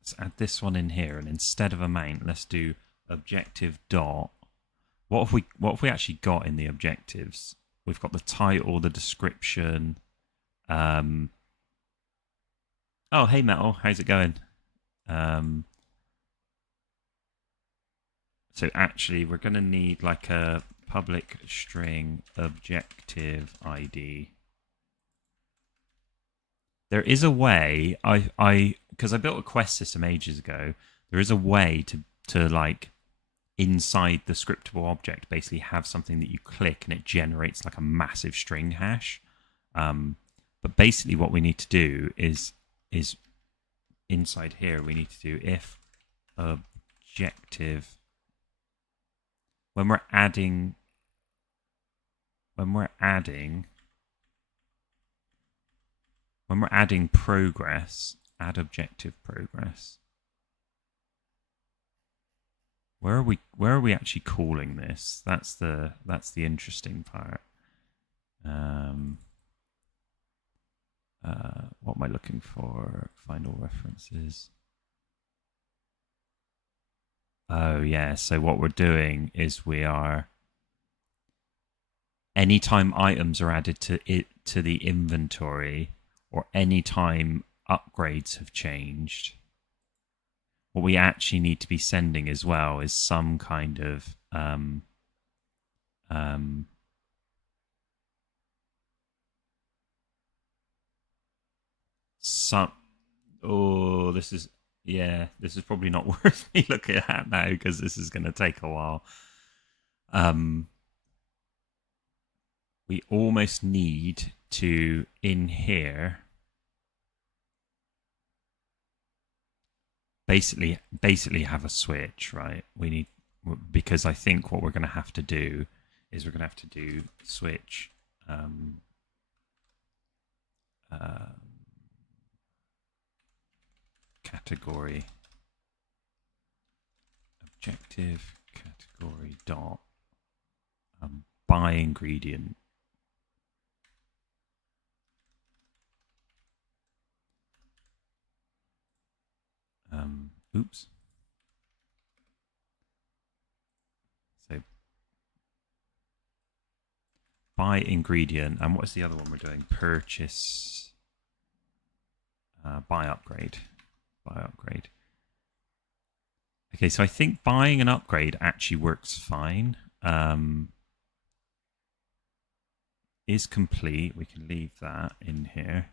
Let's add this one in here, and instead of amount, let's do objective dot. What have we actually got in the objectives? We've got the title, the description. Oh, hey Metal, how's it going? So actually, we're going to need like a public string objective ID. There is a way, because I built a quest system ages ago, there is a way to like inside the scriptable object basically have something that you click and it generates like a massive string hash. But basically what we need to do is inside here we need to do if objective, when we're adding progress, add objective progress. Where are we actually calling this? That's the interesting part. What am I looking for? Find all references. Oh yeah, so what we're doing is we are, anytime items are added to the inventory, or anytime upgrades have changed, what we actually need to be sending as well is some kind of this is probably not worth me looking at now, because this is going to take a while. we almost need to, in here, basically have a switch, right? We need, because I think what we're going to have to do is we're going to have to do switch category objective category dot by ingredient. Oops. So by ingredient, and what's the other one we're doing? Purchase buy upgrade. Buy upgrade. Okay, so I think buying an upgrade actually works fine. Is complete. We can leave that in here.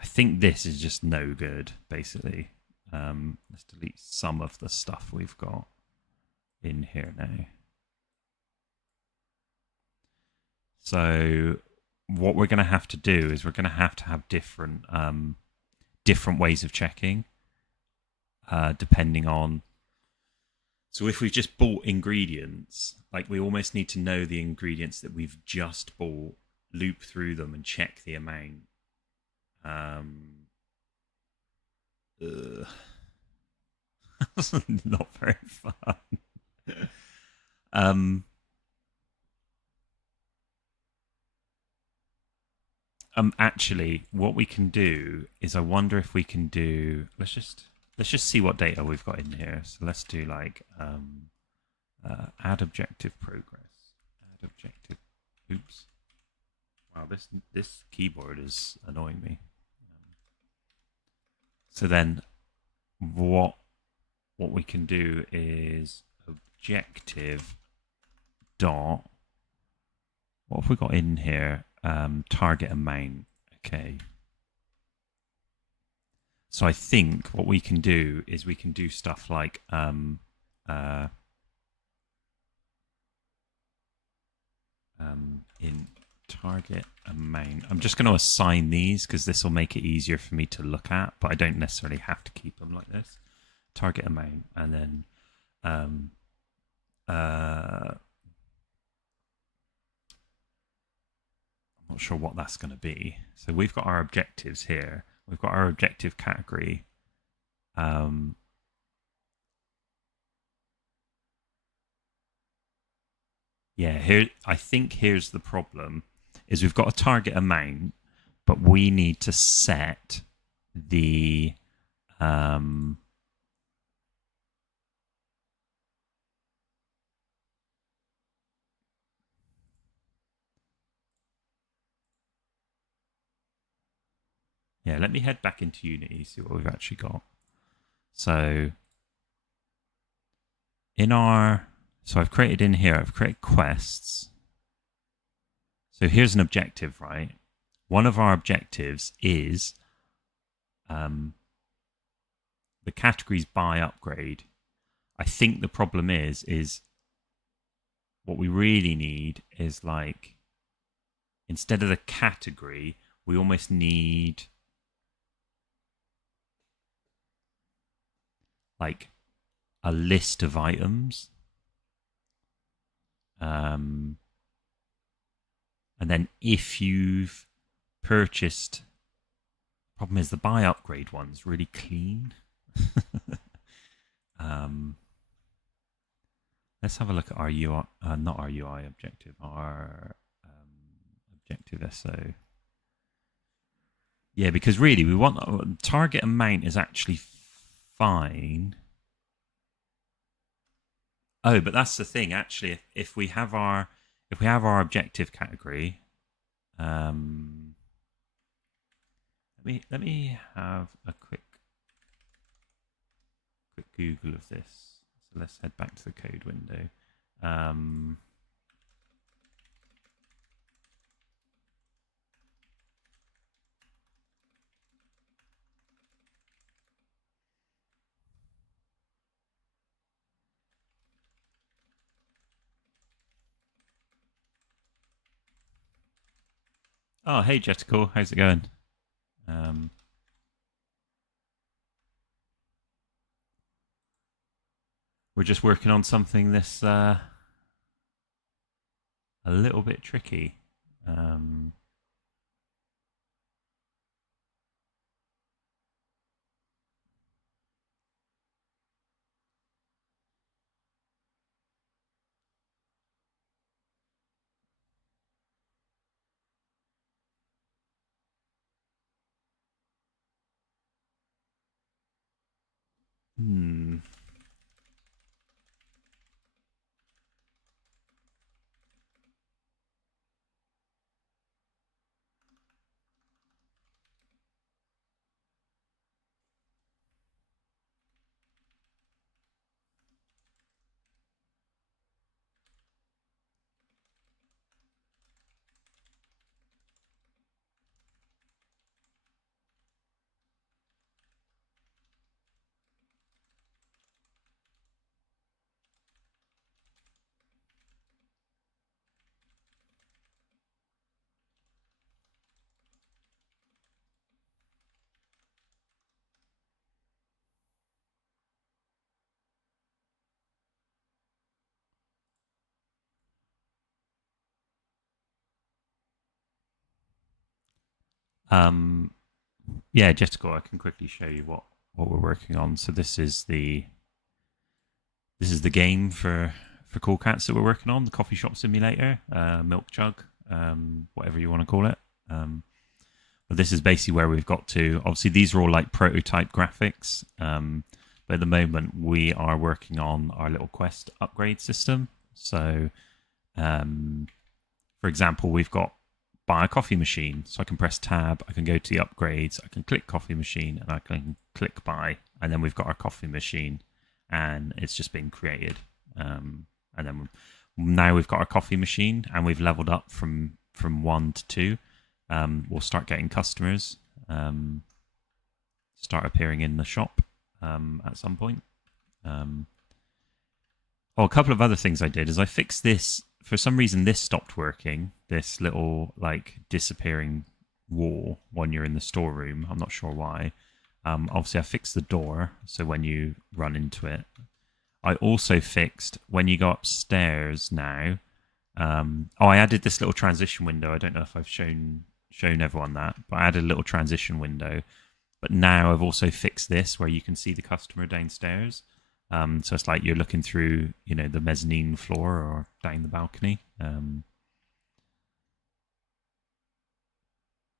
I think this is just no good, basically. Let's delete some of the stuff we've got in here now. So what we're going to have to do is we're going to have different ways of checking depending on. So if we've just bought ingredients, like we almost need to know the ingredients that we've just bought, loop through them and check the amount. Not very fun. Actually, what we can do is, I wonder if we can do. Let's just see what data we've got in here. So let's do like add objective progress. Add objective. Oops. Wow, this keyboard is annoying me. So then, what we can do is objective dot. What have we got in here? Target amount. Okay. So I think what we can do is we can do stuff like in target amount. I'm just going to assign these because this will make it easier for me to look at, but I don't necessarily have to keep them like this. Target amount, and then I'm not sure what that's going to be. So we've got our objectives here. We've got our objective category. Yeah, here I think here's the problem: is we've got a target amount, but we need to set the yeah, let me head back into Unity, see what we've actually got. So I've created in here, I've created quests. So here's an objective, right? One of our objectives is the categories by upgrade. I think the problem is what we really need is, like, instead of the category, we almost need like a list of items. And then if you've purchased, problem is the buy upgrade one's really clean. Let's have a look at our UI, not our UI objective, our objective SO. Yeah, because really we want target amount is actually fine. Oh, but that's the thing. Actually, if we have our objective category, let me have a quick Google of this. So let's head back to the code window. Oh, hey Jetical, how's it going? Um, we're just working on something this a little bit tricky. Um, hmm. Um, yeah, Jetical, I can quickly show you what we're working on. So this is the game for Cool Cats that we're working on, the coffee shop simulator, milk jug, whatever you want to call it. But this is basically where we've got to. Obviously, these are all like prototype graphics. But at the moment, we are working on our little quest upgrade system. So, um, for example, we've got buy a coffee machine. So I can press tab, I can go to the upgrades, I can click coffee machine, and I can click buy. And then we've got our coffee machine, and it's just been created. And then now we've got our coffee machine, and we've leveled up from 1 to 2. We'll start getting customers start appearing in the shop at some point. A couple of other things I did is I fixed this. For some reason, this stopped working. This little like disappearing wall when you're in the storeroom. I'm not sure why. Obviously, I fixed the door, so when you run into it. I also fixed when you go upstairs now. I added this little transition window. I don't know if I've shown everyone that, but I added a little transition window. But now I've also fixed this where you can see the customer downstairs. So it's like you're looking through, the mezzanine floor or down the balcony.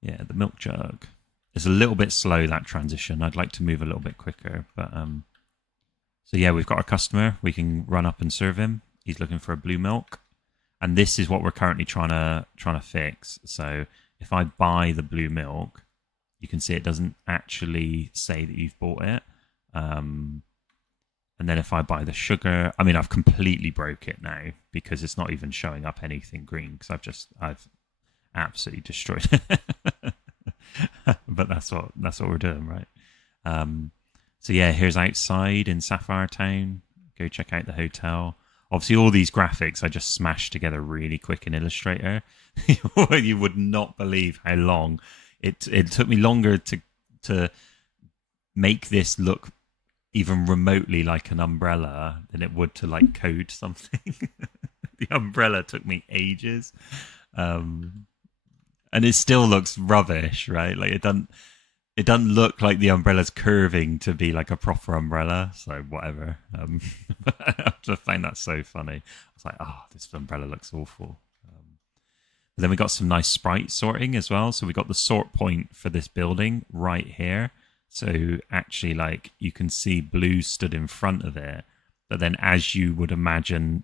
Yeah, the milk jug. It's a little bit slow, that transition. I'd like to move a little bit quicker, but so yeah, we've got our customer. We can run up and serve him. He's looking for a blue milk, and this is what we're currently trying to fix. So if I buy the blue milk, you can see it doesn't actually say that you've bought it. And then if I buy the sugar, I mean, I've completely broke it now because it's not even showing up anything green because I've absolutely destroyed it. But that's what we're doing, right? So yeah, here's outside in Sapphire Town. Go check out the hotel. Obviously, all these graphics I just smashed together really quick in Illustrator. You would not believe how long it took me longer to make this look even remotely like an umbrella than it would to like code something. The umbrella took me ages, and it still looks rubbish, right? Like it doesn't look like the umbrella's curving to be like a proper umbrella. So whatever. I just find that so funny. I was like, oh, this umbrella looks awful. But then we got some nice sprite sorting as well. So we got the sort point for this building right here. So actually, like, you can see Blue stood in front of it, but then as you would imagine,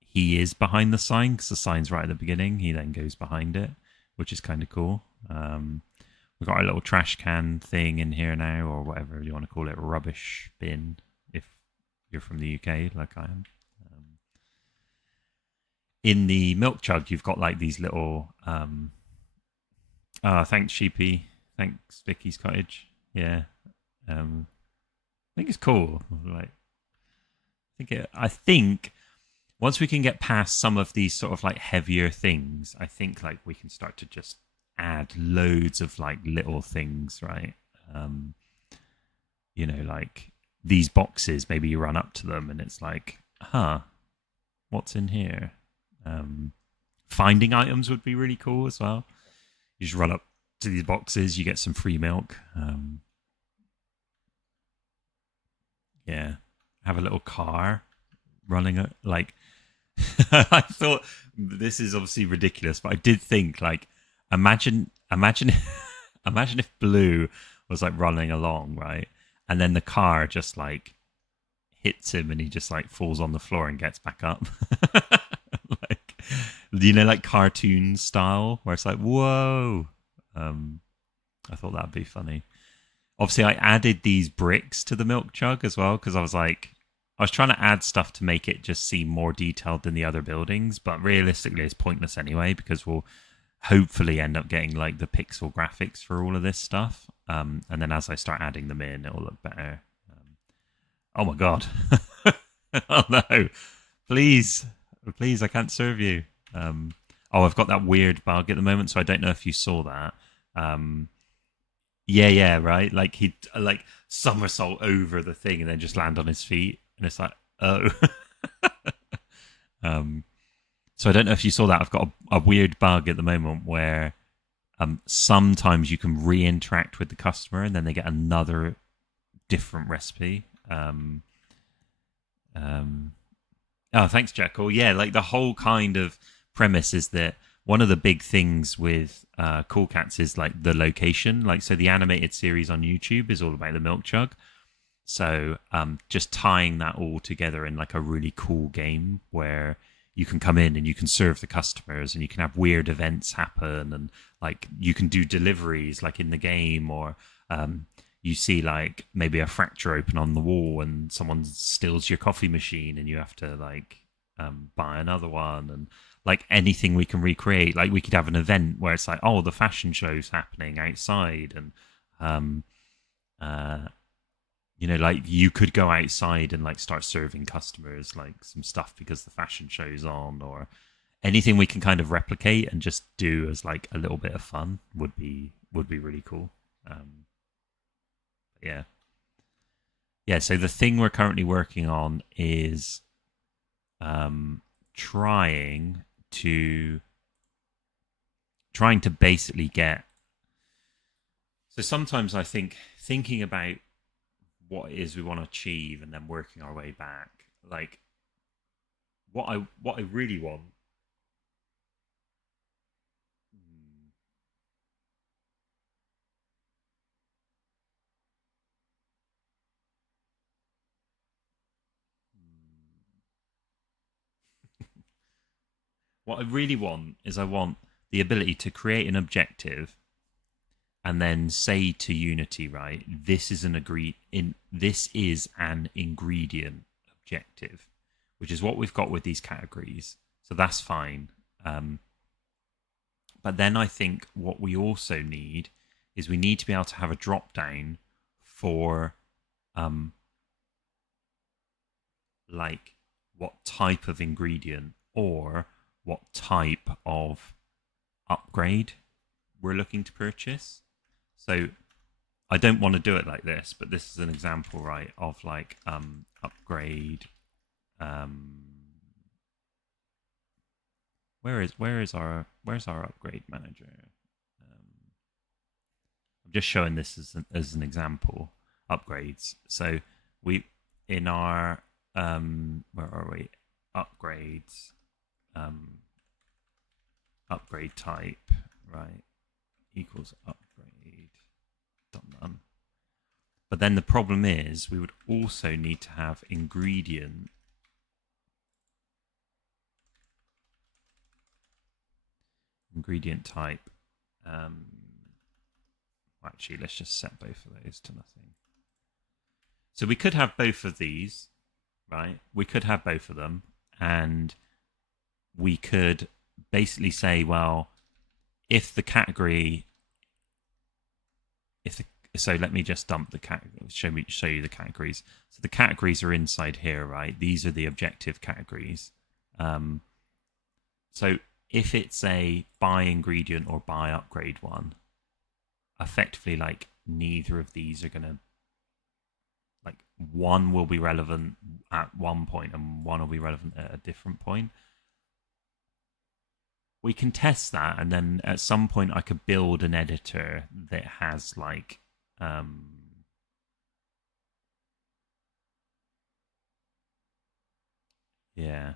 he is behind the sign because the sign's right at the beginning. He then goes behind it, which is kind of cool. We've got our little trash can thing in here now, or whatever you want to call it, rubbish bin, if you're from the UK, like I am. In the milk jug, you've got like these little. Thanks, Sheepy. Thanks, Vicky's Cottage. Yeah, I think it's cool. Like, I think once we can get past some of these sort of like heavier things, I think like we can start to just add loads of like little things, right? Um, like these boxes, maybe you run up to them and it's like, what's in here? Finding items would be really cool as well. You just run up to these boxes, you get some free milk. Yeah, have a little car running it. Like, I thought this is obviously ridiculous, but I did think like, imagine, imagine if Blue was like running along, right, and then the car just like hits him and he just like falls on the floor and gets back up. Like, like cartoon style where it's like, whoa. I thought that'd be funny. Obviously I added these bricks to the milk jug as well because I was trying to add stuff to make it just seem more detailed than the other buildings, but realistically it's pointless anyway because we'll hopefully end up getting like the pixel graphics for all of this stuff, and then as I start adding them in it'll look better. Oh my god. Oh no, please I can't serve you. I've got that weird bug at the moment, so I don't know if you saw that. Yeah, right, like he'd like somersault over the thing and then just land on his feet, and it's like, oh. So I don't know if you saw that. I've got a weird bug at the moment where sometimes you can re-interact with the customer and then they get another different recipe. Oh, thanks, Jekyll. Yeah, like the whole kind of premise is that one of the big things with Cool Cats is like the location. Like, so the animated series on YouTube is all about the milk jug. So just tying that all together in like a really cool game where you can come in and you can serve the customers and you can have weird events happen, and like you can do deliveries like in the game, or you see like maybe a fracture open on the wall and someone steals your coffee machine and you have to like buy another one, and like anything we can recreate. Like we could have an event where it's like, oh, the fashion show's happening outside, and like you could go outside and like start serving customers like some stuff because the fashion show's on, or anything we can kind of replicate and just do as like a little bit of fun would be really cool. Yeah. So the thing we're currently working on is trying to basically get. So sometimes I think thinking about what it is we want to achieve and then working our way back, like what I really want. What I really want is I want the ability to create an objective and then say to Unity, right, this is an ingredient objective, which is what we've got with these categories. So that's fine. But then I think what we also need is we need to be able to have a drop down for like what type of ingredient or what type of upgrade we're looking to purchase. So I don't want to do it like this, but this is an example, right, of like upgrade. Where's our upgrade manager? I'm just showing this as an example. Upgrades. So we in our where are we? Upgrades. Upgrade type, right, equals upgrade none. But then the problem is we would also need to have ingredient type. Actually, let's just set both of those to nothing. So we could have both of these, right? We could have both of them, and we could basically say, well, if the category, so let me just dump the show you the categories. So the categories are inside here, right? These are the objective categories. So if it's a buy ingredient or buy upgrade one, effectively like neither of these are going to, like one will be relevant at one point and one will be relevant at a different point. We can test that, and then at some point I could build an editor that has like yeah,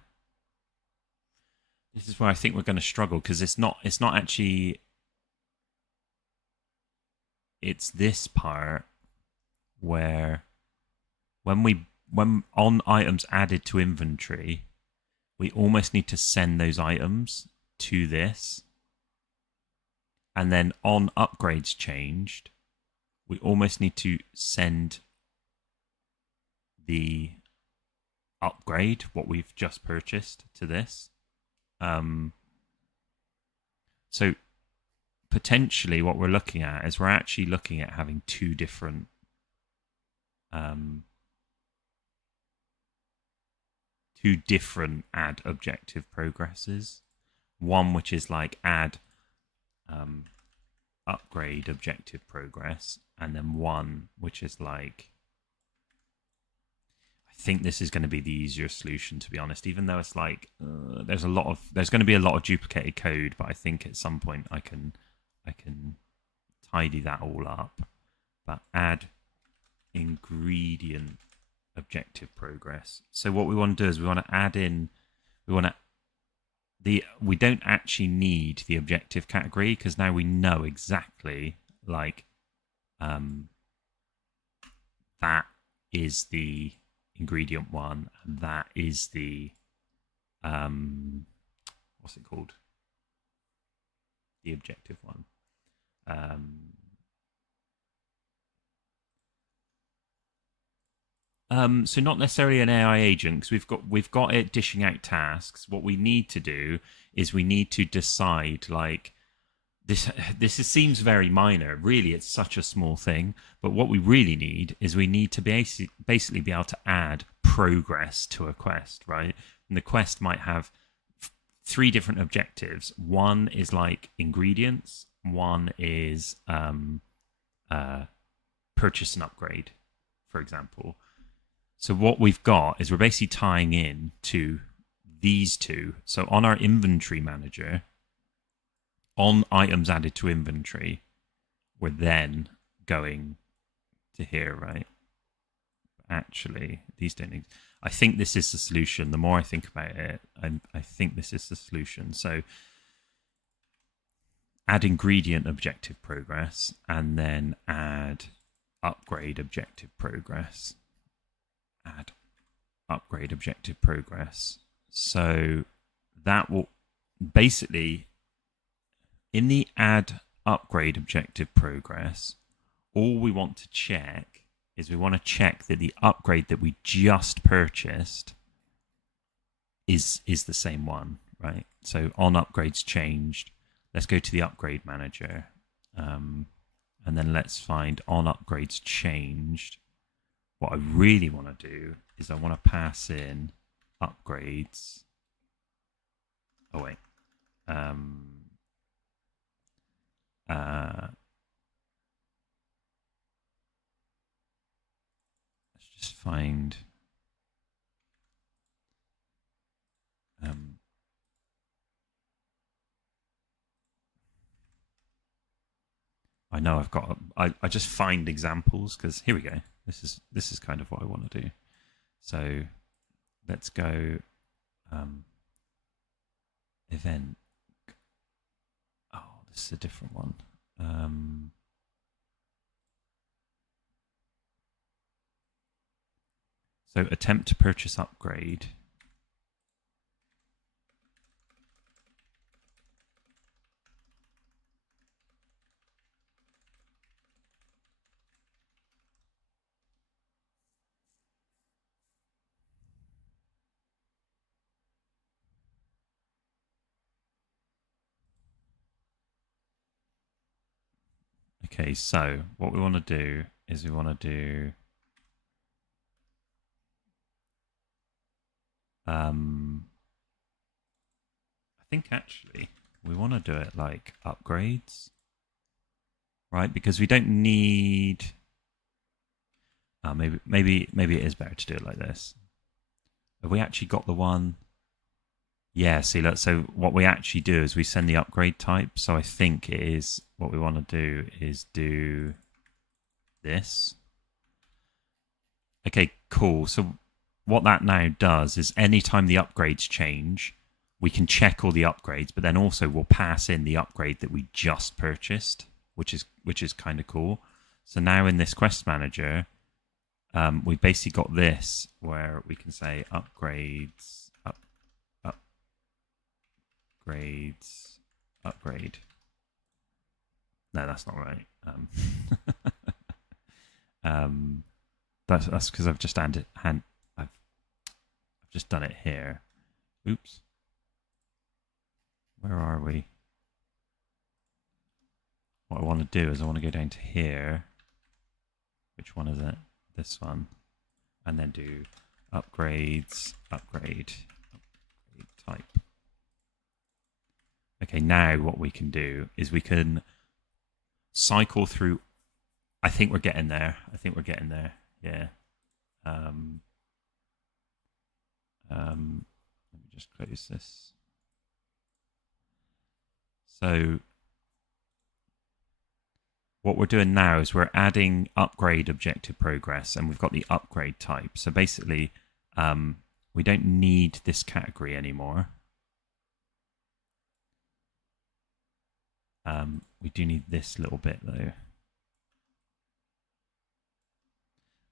this is where I think we're going to struggle, because it's not actually, it's this part where when on items added to inventory, we almost need to send those items to this, and then on upgrades changed, we almost need to send the upgrade, what we've just purchased, to this. So potentially what we're looking at is we're actually looking at having two different add objective progresses. One which is like add upgrade objective progress, and then one which is like, I think this is going to be the easier solution, to be honest, even though it's like there's going to be a lot of duplicated code, but I think at some point I can tidy that all up. But add ingredient objective progress. So what we want to do is we want to add in, we don't actually need the objective category, because now we know exactly like that is the ingredient one, and that is the what's it called, the objective one. So not necessarily an AI agent, because we've got it dishing out tasks. What we need to do is we need to decide, like, this seems very minor. Really, it's such a small thing. But what we really need is we need to basically be able to add progress to a quest, right? And the quest might have three different objectives. One is like ingredients. One is purchase and upgrade, for example. So what we've got is we're basically tying in to these two. So on our inventory manager, on items added to inventory, we're then going to here, right? Actually, these don't. I think this is the solution. The more I think about it, I think this is the solution. So add ingredient objective progress, and then add upgrade objective progress. Add upgrade objective progress. So that will basically, in the add upgrade objective progress, all we want to check is we want to check that the upgrade that we just purchased is the same one, right? So on upgrades changed, let's go to the upgrade manager, and then let's find on upgrades changed. What I really want to do is I want to pass in upgrades. Oh wait. Let's just find I know I've got I just find examples, because here we go. This is kind of what I want to do. So let's go event. Oh, this is a different one. So attempt to purchase upgrade. Okay, so what we want to do is we want to do I think actually we want to do it like upgrades, right? Because we don't need. Maybe it is better to do it like this. Have we actually got the one? Yeah. See, look. So what we actually do is we send the upgrade type. So I think it is what we want to do is do this. Okay, cool. So what that now does is anytime the upgrades change, we can check all the upgrades, but then also we'll pass in the upgrade that we just purchased, which is kind of cool. So now in this quest manager, we basically got this where we can say upgrades, upgrades, upgrade. No, that's not right. That's because I've just I've just done it here. Oops. Where are we? What I want to do is I want to go down to here. Which one is it? This one. And then do upgrades, upgrade type. Okay, now what we can do is we can cycle through. I think we're getting there. Yeah. Let me just close this. So what we're doing now is we're adding upgrade objective progress, and we've got the upgrade type. So basically, we don't need this category anymore. We do need this little bit though.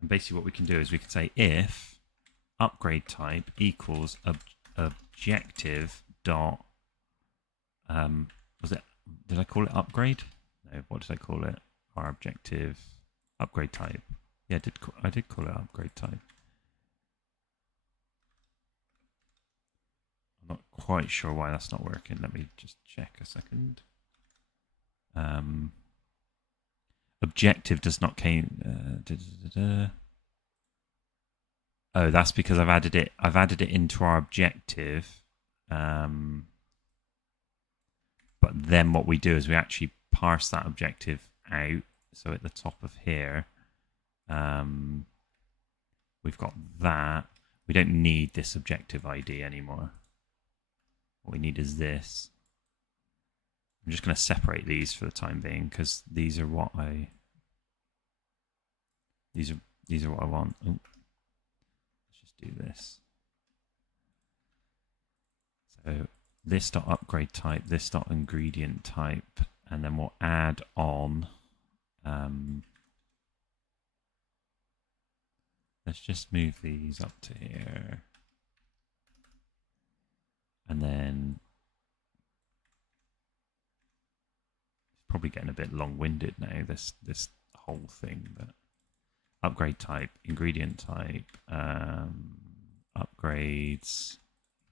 And basically what we can do is we can say if upgrade type equals objective dot, did I call it upgrade? No, what did I call it? Our objective upgrade type. Yeah, I did call it upgrade type. I'm not quite sure why that's not working. Let me just check a second. Objective does not came. Oh, that's because I've added it into our objective. But then what we do is we actually parse that objective out. So at the top of here, we've got that. We don't need this objective ID anymore. What we need is this. I'm just going to separate these for the time being because these are what I. These are what I want. Oh. Let's just do this. So this dot upgrade type, this dot ingredient type, and then we'll add on. Let's just move these up to here, and then it's probably getting a bit long-winded now. This whole thing, but upgrade type, ingredient type, upgrades,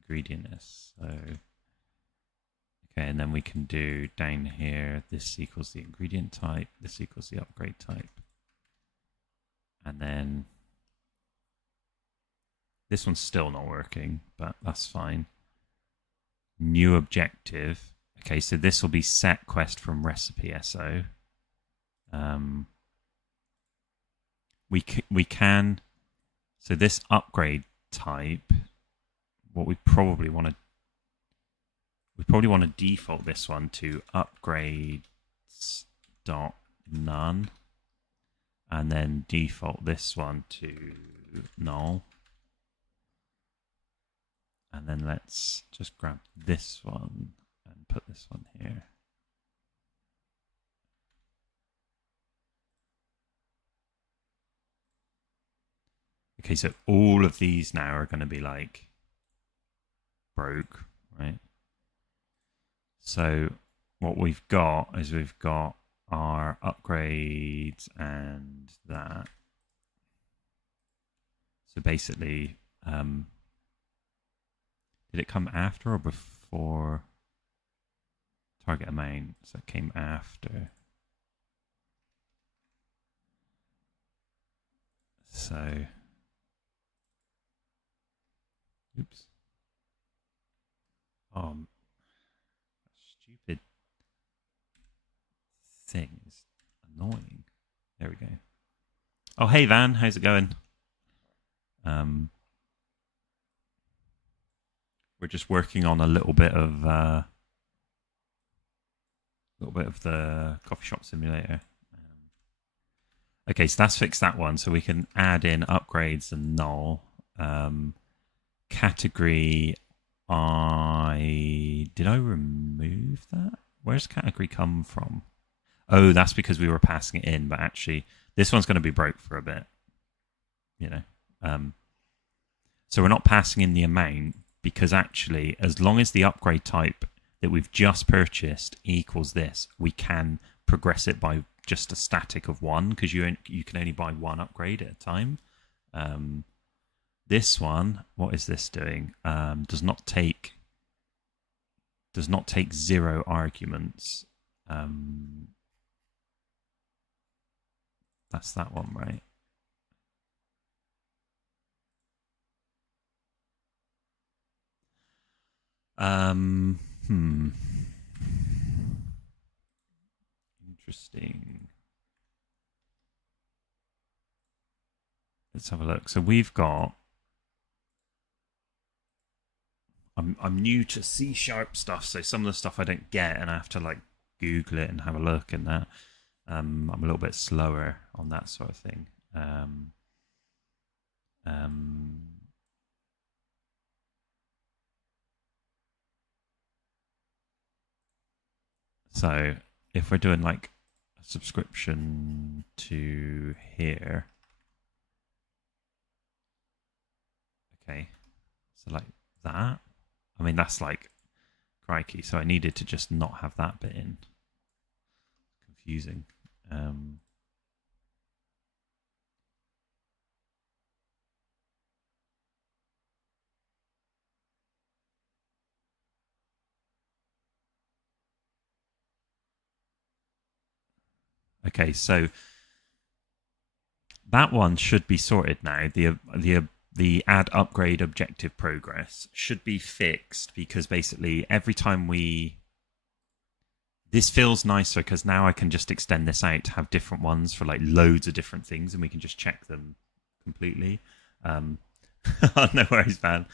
ingredientness. So okay, and then we can do down here. This equals the ingredient type. This equals the upgrade type, and then. This one's still not working, but that's fine. New objective. Okay, so this will be set quest from recipe SO. We can. So this upgrade type, what we probably want to default this one to upgrades dot none, and then default this one to null. And then let's just grab this one and put this one here. Okay, so all of these now are going to be like broke, right? So what we've got is we've got our upgrades and that. So basically, did it come after or before target amount? So it came after. So, oops. stupid thing is annoying. There we go. Oh, hey Van, how's it going? We're just working on a little bit of the coffee shop simulator. Okay, so that's fixed that one, so we can add in upgrades and null. Category, did I remove that? Where's category come from? Oh, that's because we were passing it in, but actually this one's going to be broke for a bit. So we're not passing in the amount because actually, as long as the upgrade type that we've just purchased equals this, we can progress it by just a static of 1 because you can only buy 1 upgrade at a time. This one, what is this doing? Does not take 0 arguments. That's that one, right? Interesting. Let's have a look. So we've got. I'm new to C# stuff, so some of the stuff I don't get, and I have to like Google it and have a look and that. I'm a little bit slower on that sort of thing. So if we're doing like a subscription to here, okay, so like that. I mean, that's like crikey. So I needed to just not have that bit in. Confusing. Okay, so that one should be sorted now. The add upgrade objective progress should be fixed because basically every time this feels nicer because now I can just extend this out to have different ones for like loads of different things and we can just check them completely. No worries, man.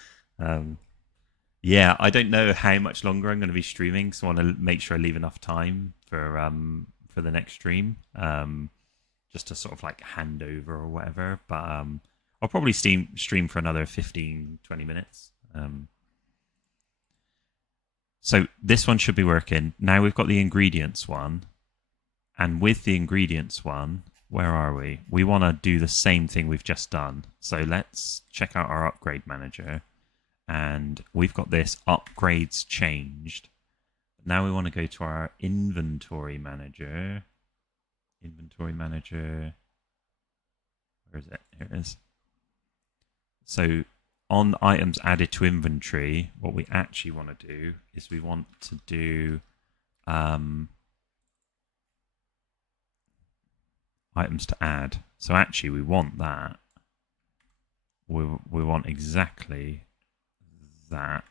Yeah, I don't know how much longer I'm going to be streaming, so I want to make sure I leave enough time for the next stream, just to sort of like hand over or whatever. But I'll probably stream for another 15, 20 minutes. So this one should be working. Now we've got the ingredients one. And with the ingredients one, where are we? We want to do the same thing we've just done. So let's check out our upgrade manager. And we've got this upgrades changed. Now we want to go to our inventory manager. Inventory manager. Where is it? Here it is. So on items added to inventory, what we actually want to do is we want to do items to add. So actually we want that. We want exactly that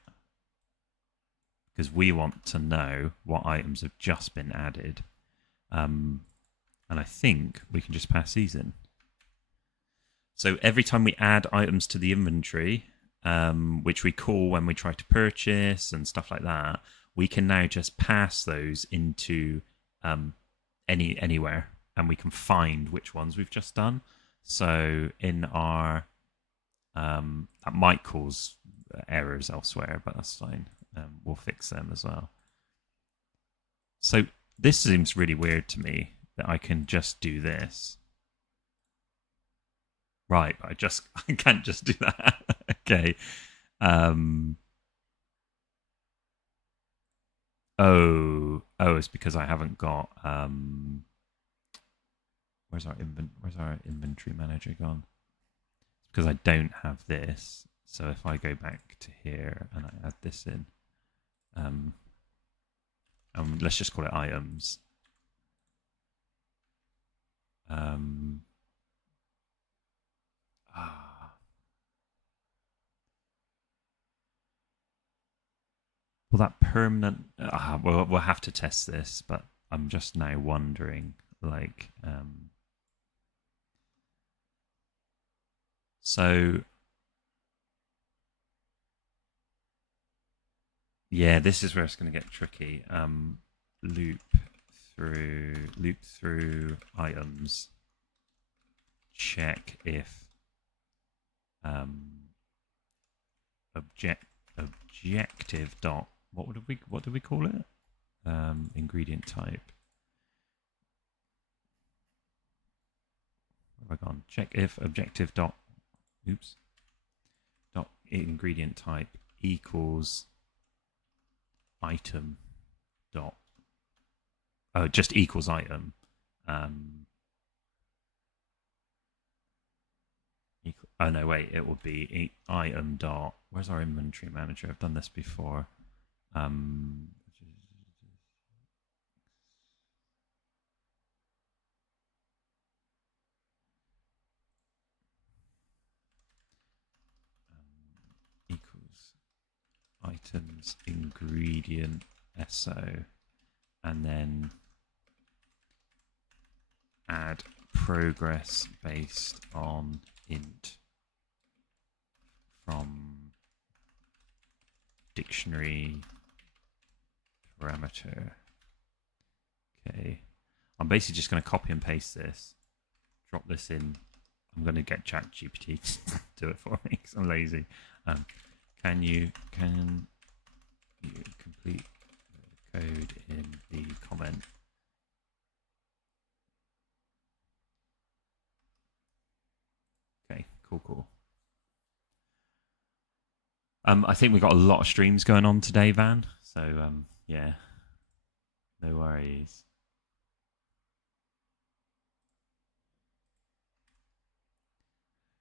because we want to know what items have just been added. And I think we can just pass these in. So every time we add items to the inventory, which we call when we try to purchase and stuff like that, we can now just pass those into anywhere, and we can find which ones we've just done. So in our that might cause errors elsewhere, but that's fine. We'll fix them as well. So this seems really weird to me that I can just do this. Right, I can't just do that. Okay. It's because I haven't got where's our inventory manager gone? It's because I don't have this. So if I go back to here and I add this in, let's just call it items. Will that permanent? We'll have to test this, but I'm just now wondering, like, so yeah, this is where it's going to get tricky. Loop through items. Check if objective dot what did we call it? Ingredient type. Where have I gone? Check if objective dot ingredient type equals item dot just equals item. Oh no, wait, it will be item dot. Where's our inventory manager? I've done this before. Equals items ingredient so, and then add progress based on int from dictionary parameter. Okay, I'm basically just going to copy and paste this, drop this in. I'm going to get ChatGPT to do it for me because I'm lazy. Can you complete the code in the comment? Okay, cool. I think we've got a lot of streams going on today, Van. So yeah, no worries.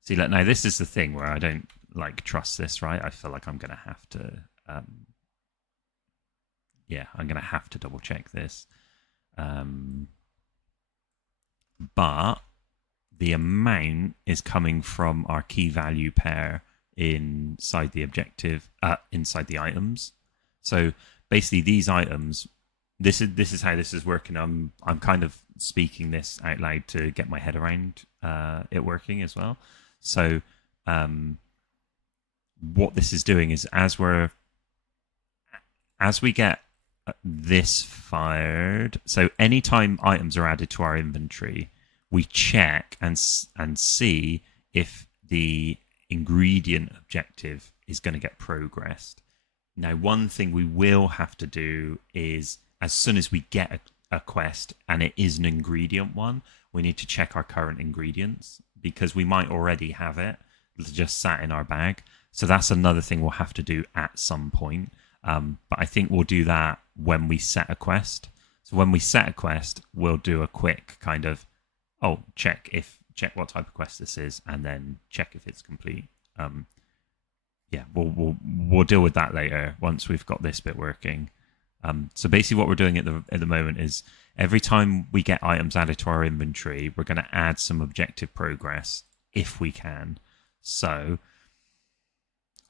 See, look, now this is the thing where I don't trust this, right? I feel like I'm gonna have to, I'm gonna have to double check this. But the amount is coming from our key value pair inside the objective, inside the items. So basically, these items. This is how this is working. I'm kind of speaking this out loud to get my head around it working as well. So what this is doing is as we get this fired, so anytime items are added to our inventory, we check and see if the ingredient objective is going to get progressed. Now, one thing we will have to do is as soon as we get a quest and it is an ingredient one, we need to check our current ingredients because we might already have it just sat in our bag. So that's another thing we'll have to do at some point. But I think we'll do that when we set a quest. So when we set a quest, we'll do a quick kind of, check what type of quest this is, and then check if it's complete. We'll deal with that later once we've got this bit working. So basically what we're doing at the moment is every time we get items added to our inventory, we're going to add some objective progress if we can. So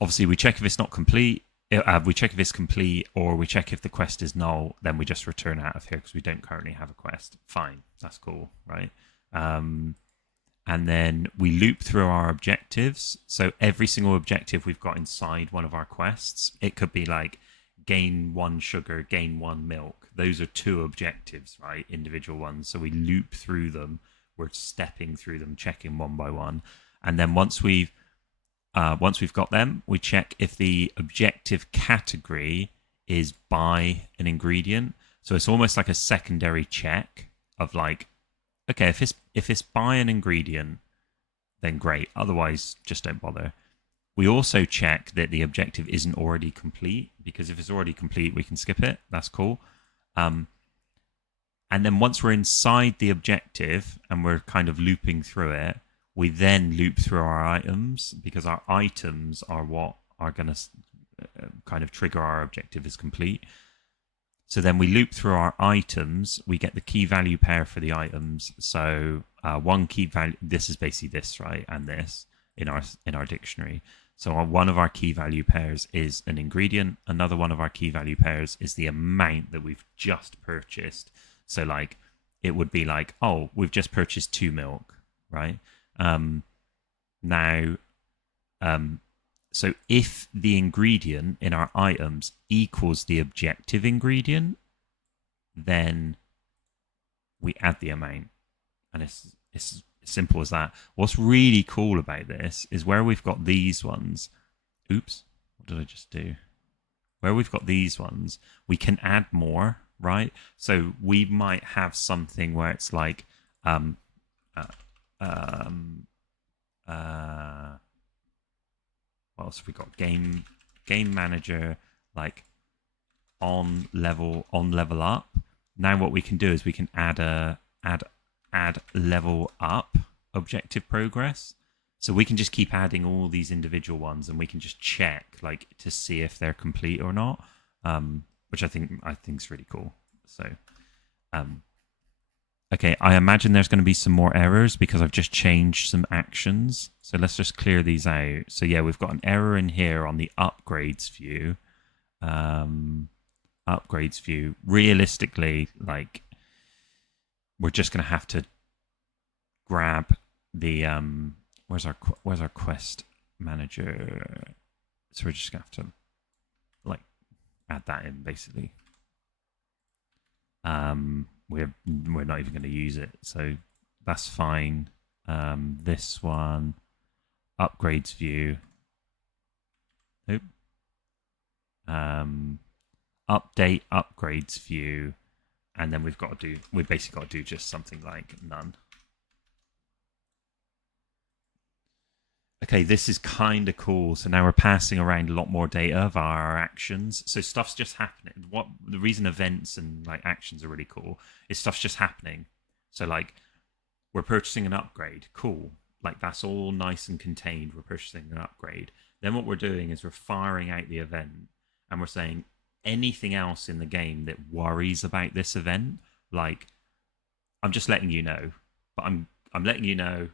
obviously we check if it's not complete, we check if it's complete, or we check if the quest is null, then we just return out of here because we don't currently have a quest. Fine, that's cool, right? And then we loop through our objectives. So every single objective we've got inside one of our quests, it could be like gain 1 sugar, gain 1 milk. Those are 2 objectives, right? Individual ones. So we loop through them. We're stepping through them, checking one by one. And then once we've got them, we check if the objective category is by an ingredient. So it's almost like a secondary check of like, okay, if it's by an ingredient, then great. Otherwise, just don't bother. We also check that the objective isn't already complete, because if it's already complete, we can skip it. That's cool. And then once we're inside the objective and we're kind of looping through it, we then loop through our items, because our items are what are going to kind of trigger our objective is complete. So then we loop through our items, we get the key value pair for the items. So one key value, this is basically this, right? And this in our dictionary. So one of our key value pairs is an ingredient. Another one of our key value pairs is the amount that we've just purchased. So like it would be like, oh, we've just purchased 2 milk, right? Now, so if the ingredient in our items equals the objective ingredient, then we add the amount, and it's as simple as that. What's really cool about this is where we've got these ones. Oops, what did I just do? Where we've got these ones, we can add more, right? So we might have something where it's like, what else have we got? Game manager, like on level up. Now what we can do is we can add level up objective progress. So we can just keep adding all these individual ones, and we can just check like to see if they're complete or not, which I think is really cool. So, okay, I imagine there's going to be some more errors because I've just changed some actions. So let's just clear these out. So yeah, we've got an error in here on the upgrades view. Upgrades view. Realistically, like we're just going to have to grab the where's our quest manager? So we're just going to have to like add that in basically. We're not even going to use it, so that's fine. This one, upgrades view. Nope. Update upgrades view, and then we basically got to do just something like none. Okay, this is kind of cool. So now we're passing around a lot more data of our actions. So stuff's just happening. What the reason events and like actions are really cool is stuff's just happening. So like we're purchasing an upgrade. Cool. Like that's all nice and contained. We're purchasing an upgrade. Then what we're doing is we're firing out the event, and we're saying anything else in the game that worries about this event, like I'm just letting you know, but I'm letting you know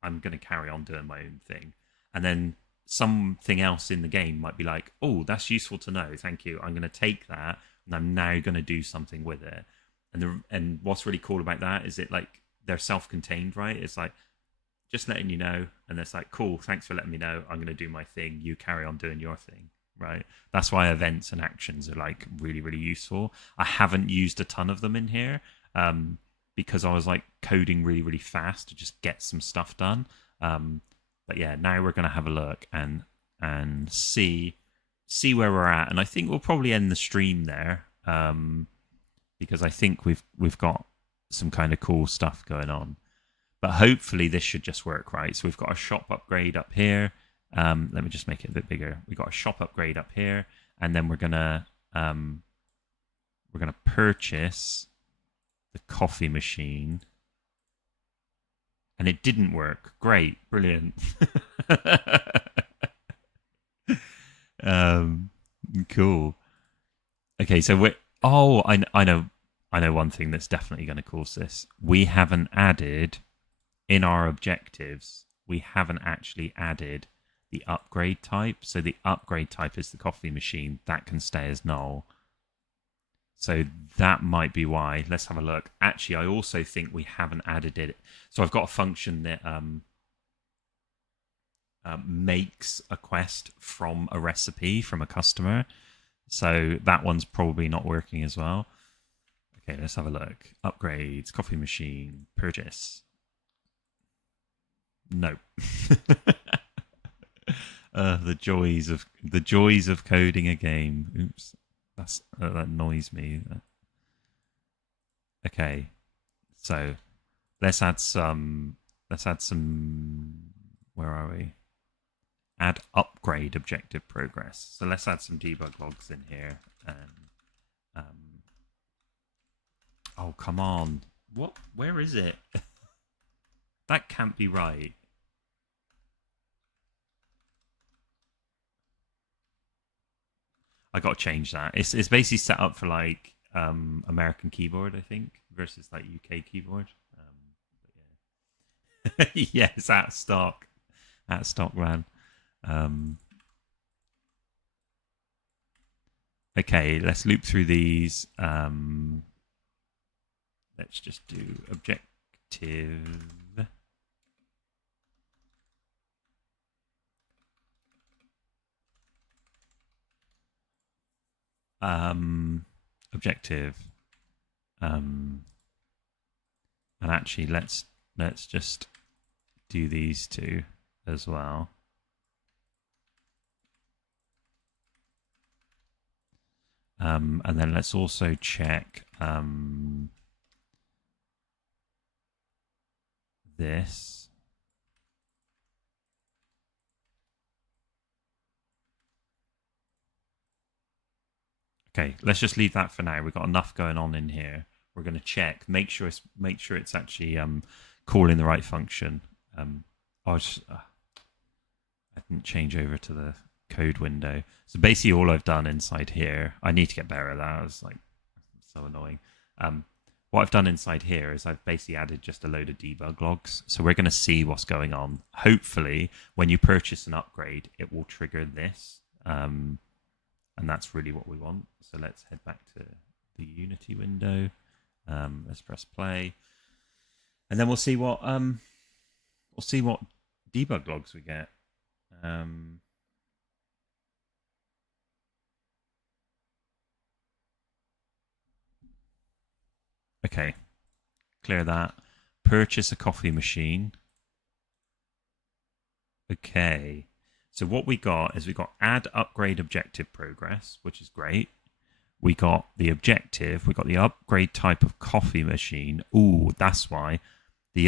I'm going to carry on doing my own thing. And then something else in the game might be like, oh, that's useful to know. Thank you. I'm going to take that and I'm now going to do something with it. And what's really cool about that is it like they're self-contained, right? It's like just letting you know. And it's like, cool, thanks for letting me know. I'm going to do my thing. You carry on doing your thing, right? That's why events and actions are like really, really useful. I haven't used a ton of them in here. Because I was like coding really, really fast to just get some stuff done. But yeah, now we're going to have a look and see where we're at. And I think we'll probably end the stream there because I think we've got some kind of cool stuff going on. But hopefully this should just work, right? So we've got a shop upgrade up here. Let me just make it a bit bigger. We've got a shop upgrade up here, and then we're gonna purchase the coffee machine, and it didn't work. Great, brilliant. Cool. Okay, so I know one thing that's definitely going to cause this. We haven't added in our objectives. We haven't actually added the upgrade type. So the upgrade type is the coffee machine. That can stay as null. So that might be why. Let's have a look. Actually, I also think we haven't added it. So I've got a function that makes a quest from a recipe from a customer. So that one's probably not working as well. Okay, let's have a look. Upgrades, coffee machine, purchase. No. The joys of coding a game. Oops. That annoys me. Okay, so let's add some. Where are we? Add upgrade objective progress. So let's add some debug logs in here. And oh come on! What? Where is it? That can't be right. I got to change that. It's basically set up for like American keyboard, I think, versus like UK keyboard. But yeah. Yeah, it's at stock, man. Okay, let's loop through these. Let's just do objective. Objective. And actually, let's just do these two as well. And then let's also check this. Okay, let's just leave that for now. We've got enough going on in here. We're going to check, make sure it's actually calling the right function. I didn't change over to the code window. So basically, all I've done inside here, I need to get better at that. It's like so annoying. What I've done inside here is I've basically added just a load of debug logs. So we're going to see what's going on. Hopefully, when you purchase an upgrade, it will trigger this. And that's really what we want. So let's head back to the Unity window. Let's press play. And then we'll see what debug logs we get. Okay, clear that. Purchase a coffee machine. Okay, so what we got is we got add upgrade objective progress, which is great. We got the objective. We got the upgrade type of coffee machine. Ooh, that's why the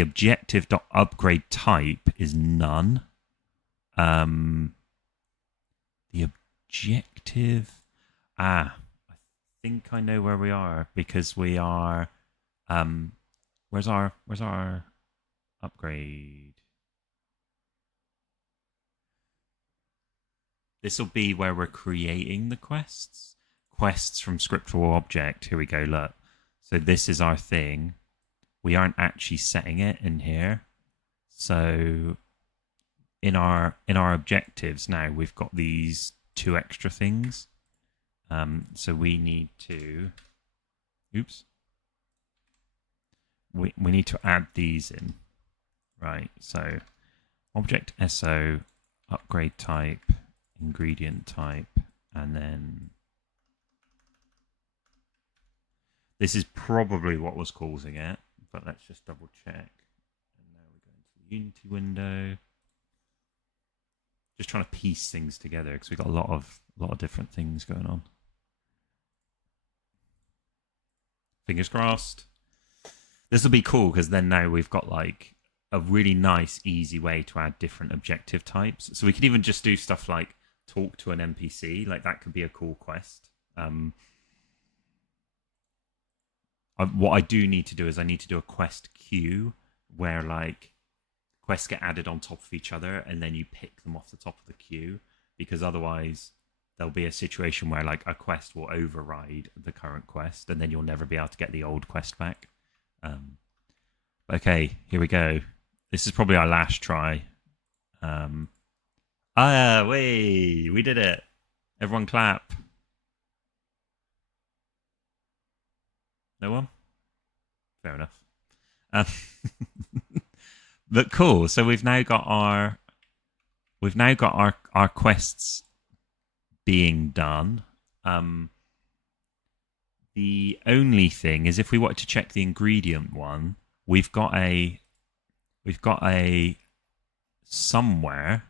objective.upgrade type is none. The objective. I think I know where we are because we are. Where's our upgrade? This will be where we're creating the quests. Quests from script or object. Here we go. Look. So this is our thing. We aren't actually setting it in here. So in our objectives now, we've got these two extra things. So we need to. Oops. We need to add these in. Right. So object SO upgrade type. Ingredient type, and then this is probably what was causing it, but let's just double check. And now we go into the Unity window. Just trying to piece things together because we've got a lot of different things going on. Fingers crossed. This will be cool because then now we've got like a really nice, easy way to add different objective types. So we could even just do stuff like talk to an NPC, like that could be a cool quest. What I do need to do is I need to do a quest queue where like quests get added on top of each other and then you pick them off the top of the queue, because otherwise there'll be a situation where like a quest will override the current quest and then you'll never be able to get the old quest back. Okay, here we go. This is probably our last try. We did it. Everyone clap. No one? Fair enough. But cool. So we've now got our quests being done. The only thing is if we want to check the ingredient one, we've got a somewhere.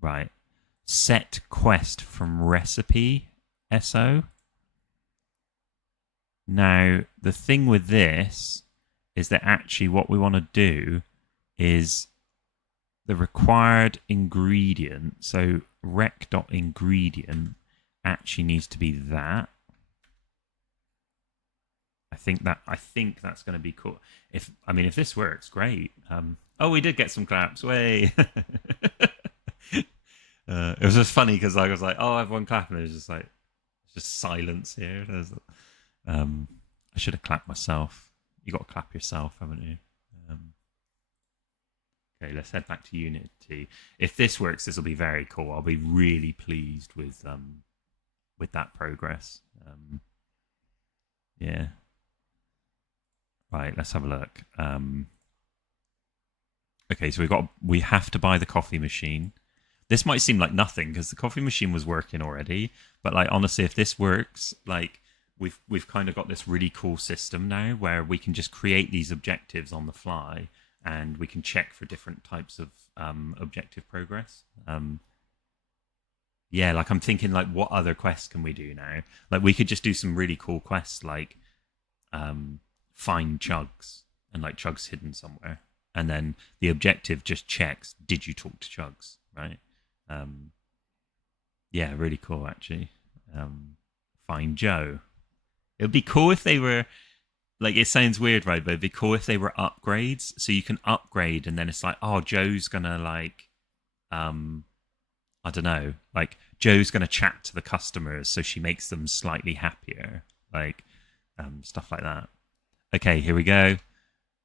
Right. Set quest from recipe SO. Now, the thing with this is that actually what we want to do is the required ingredient. So rec.ingredient actually needs to be that. I think that's going to be cool. If this works, great. Oh, we did get some claps. Way. It was just funny because I was like, "Oh, everyone clapping!" It was just like, just silence here. I should have clapped myself. You got to clap yourself, haven't you? Okay, let's head back to Unity. If this works, this will be very cool. I'll be really pleased with that progress. Yeah. Right, let's have a look. Okay, so we have to buy the coffee machine. This might seem like nothing because the coffee machine was working already, but like honestly, if this works, like we've kind of got this really cool system now where we can just create these objectives on the fly and we can check for different types of objective progress. Yeah, like I'm thinking like what other quests can we do now? Like we could just do some really cool quests like find Chugs and like Chugs hidden somewhere. And then the objective just checks, did you talk to Chugs, right? Yeah, really cool actually. Find Joe. It would be cool if they were like, it sounds weird, right? But it'd be cool if they were upgrades. So you can upgrade and then it's like, oh, Joe's gonna like I don't know, like Joe's gonna chat to the customers so she makes them slightly happier. Like stuff like that. Okay, here we go.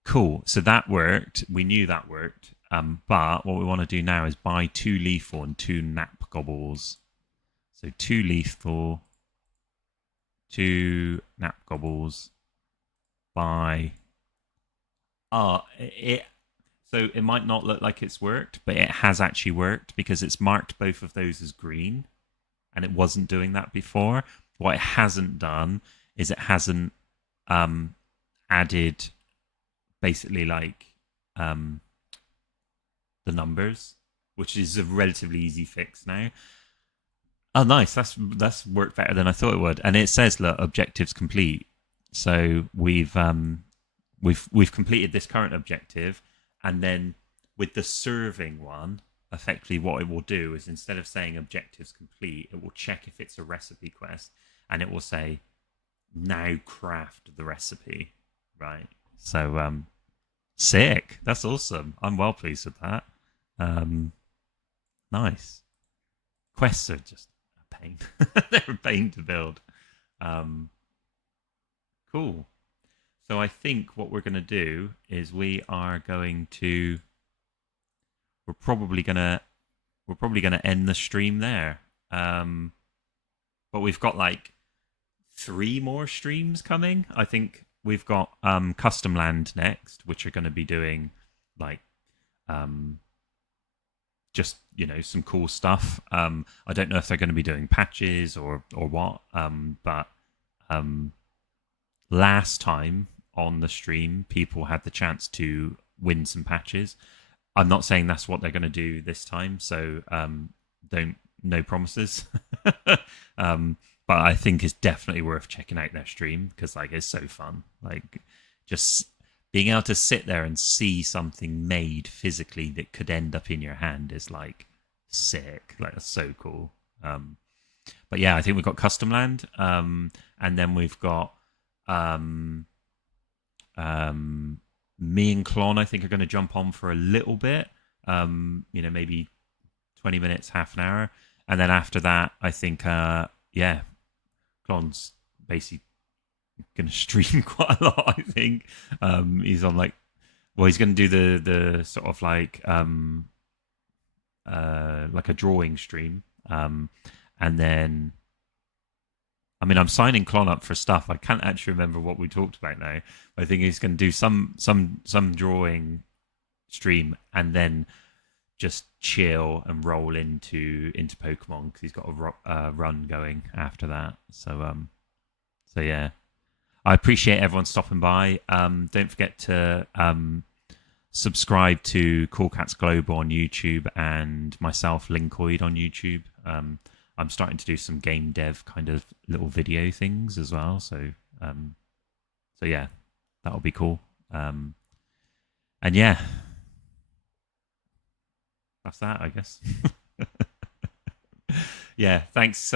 Cool. So that worked. We knew that worked. But what we want to do now is buy 2 lethal and 2 nap gobbles. So 2 lethal, 2 nap gobbles. Buy. So it might not look like it's worked, but it has actually worked because it's marked both of those as green, and it wasn't doing that before. What it hasn't done is it hasn't added basically like the numbers, which is a relatively easy fix now. Oh, nice! That's worked better than I thought it would. And it says, look, objectives complete. So we've completed this current objective, and then with the serving one, effectively what it will do is instead of saying objectives complete, it will check if it's a recipe quest, and it will say now craft the recipe, right? So sick. That's awesome. I'm well pleased with that. Nice. Quests are just a pain. They're a pain to build. Cool. So I think what we're going to do is we're probably going to end the stream there. But we've got like 3 more streams coming. I think we've got Custom Land next, which are going to be doing like just, you know, some cool stuff. I don't know if they're going to be doing patches or what. But last time on the stream, people had the chance to win some patches. I'm not saying that's what they're going to do this time, so no promises. But I think it's definitely worth checking out their stream because like it's so fun. Like just being able to sit there and see something made physically that could end up in your hand is like sick. Like that's so cool. But yeah, I think we've got Custom Land, and then we've got me and Klon, I think, are going to jump on for a little bit. You know, maybe 20 minutes, half an hour, and then after that, I think yeah, Klon's basically going to stream quite a lot. I think he's on like, well, he's going to do the sort of like a drawing stream, and then I mean, I'm signing Klon up for stuff. I can't actually remember what we talked about now. But I think he's going to do some drawing stream and then just chill and roll into Pokemon because he's got a run going after that. So yeah, I appreciate everyone stopping by. Don't forget to subscribe to Cool Cats Global on YouTube and myself, Linkoid, on YouTube. I'm starting to do some game dev kind of little video things as well. So yeah, that'll be cool. And yeah, that's that, I guess. Yeah, thanks.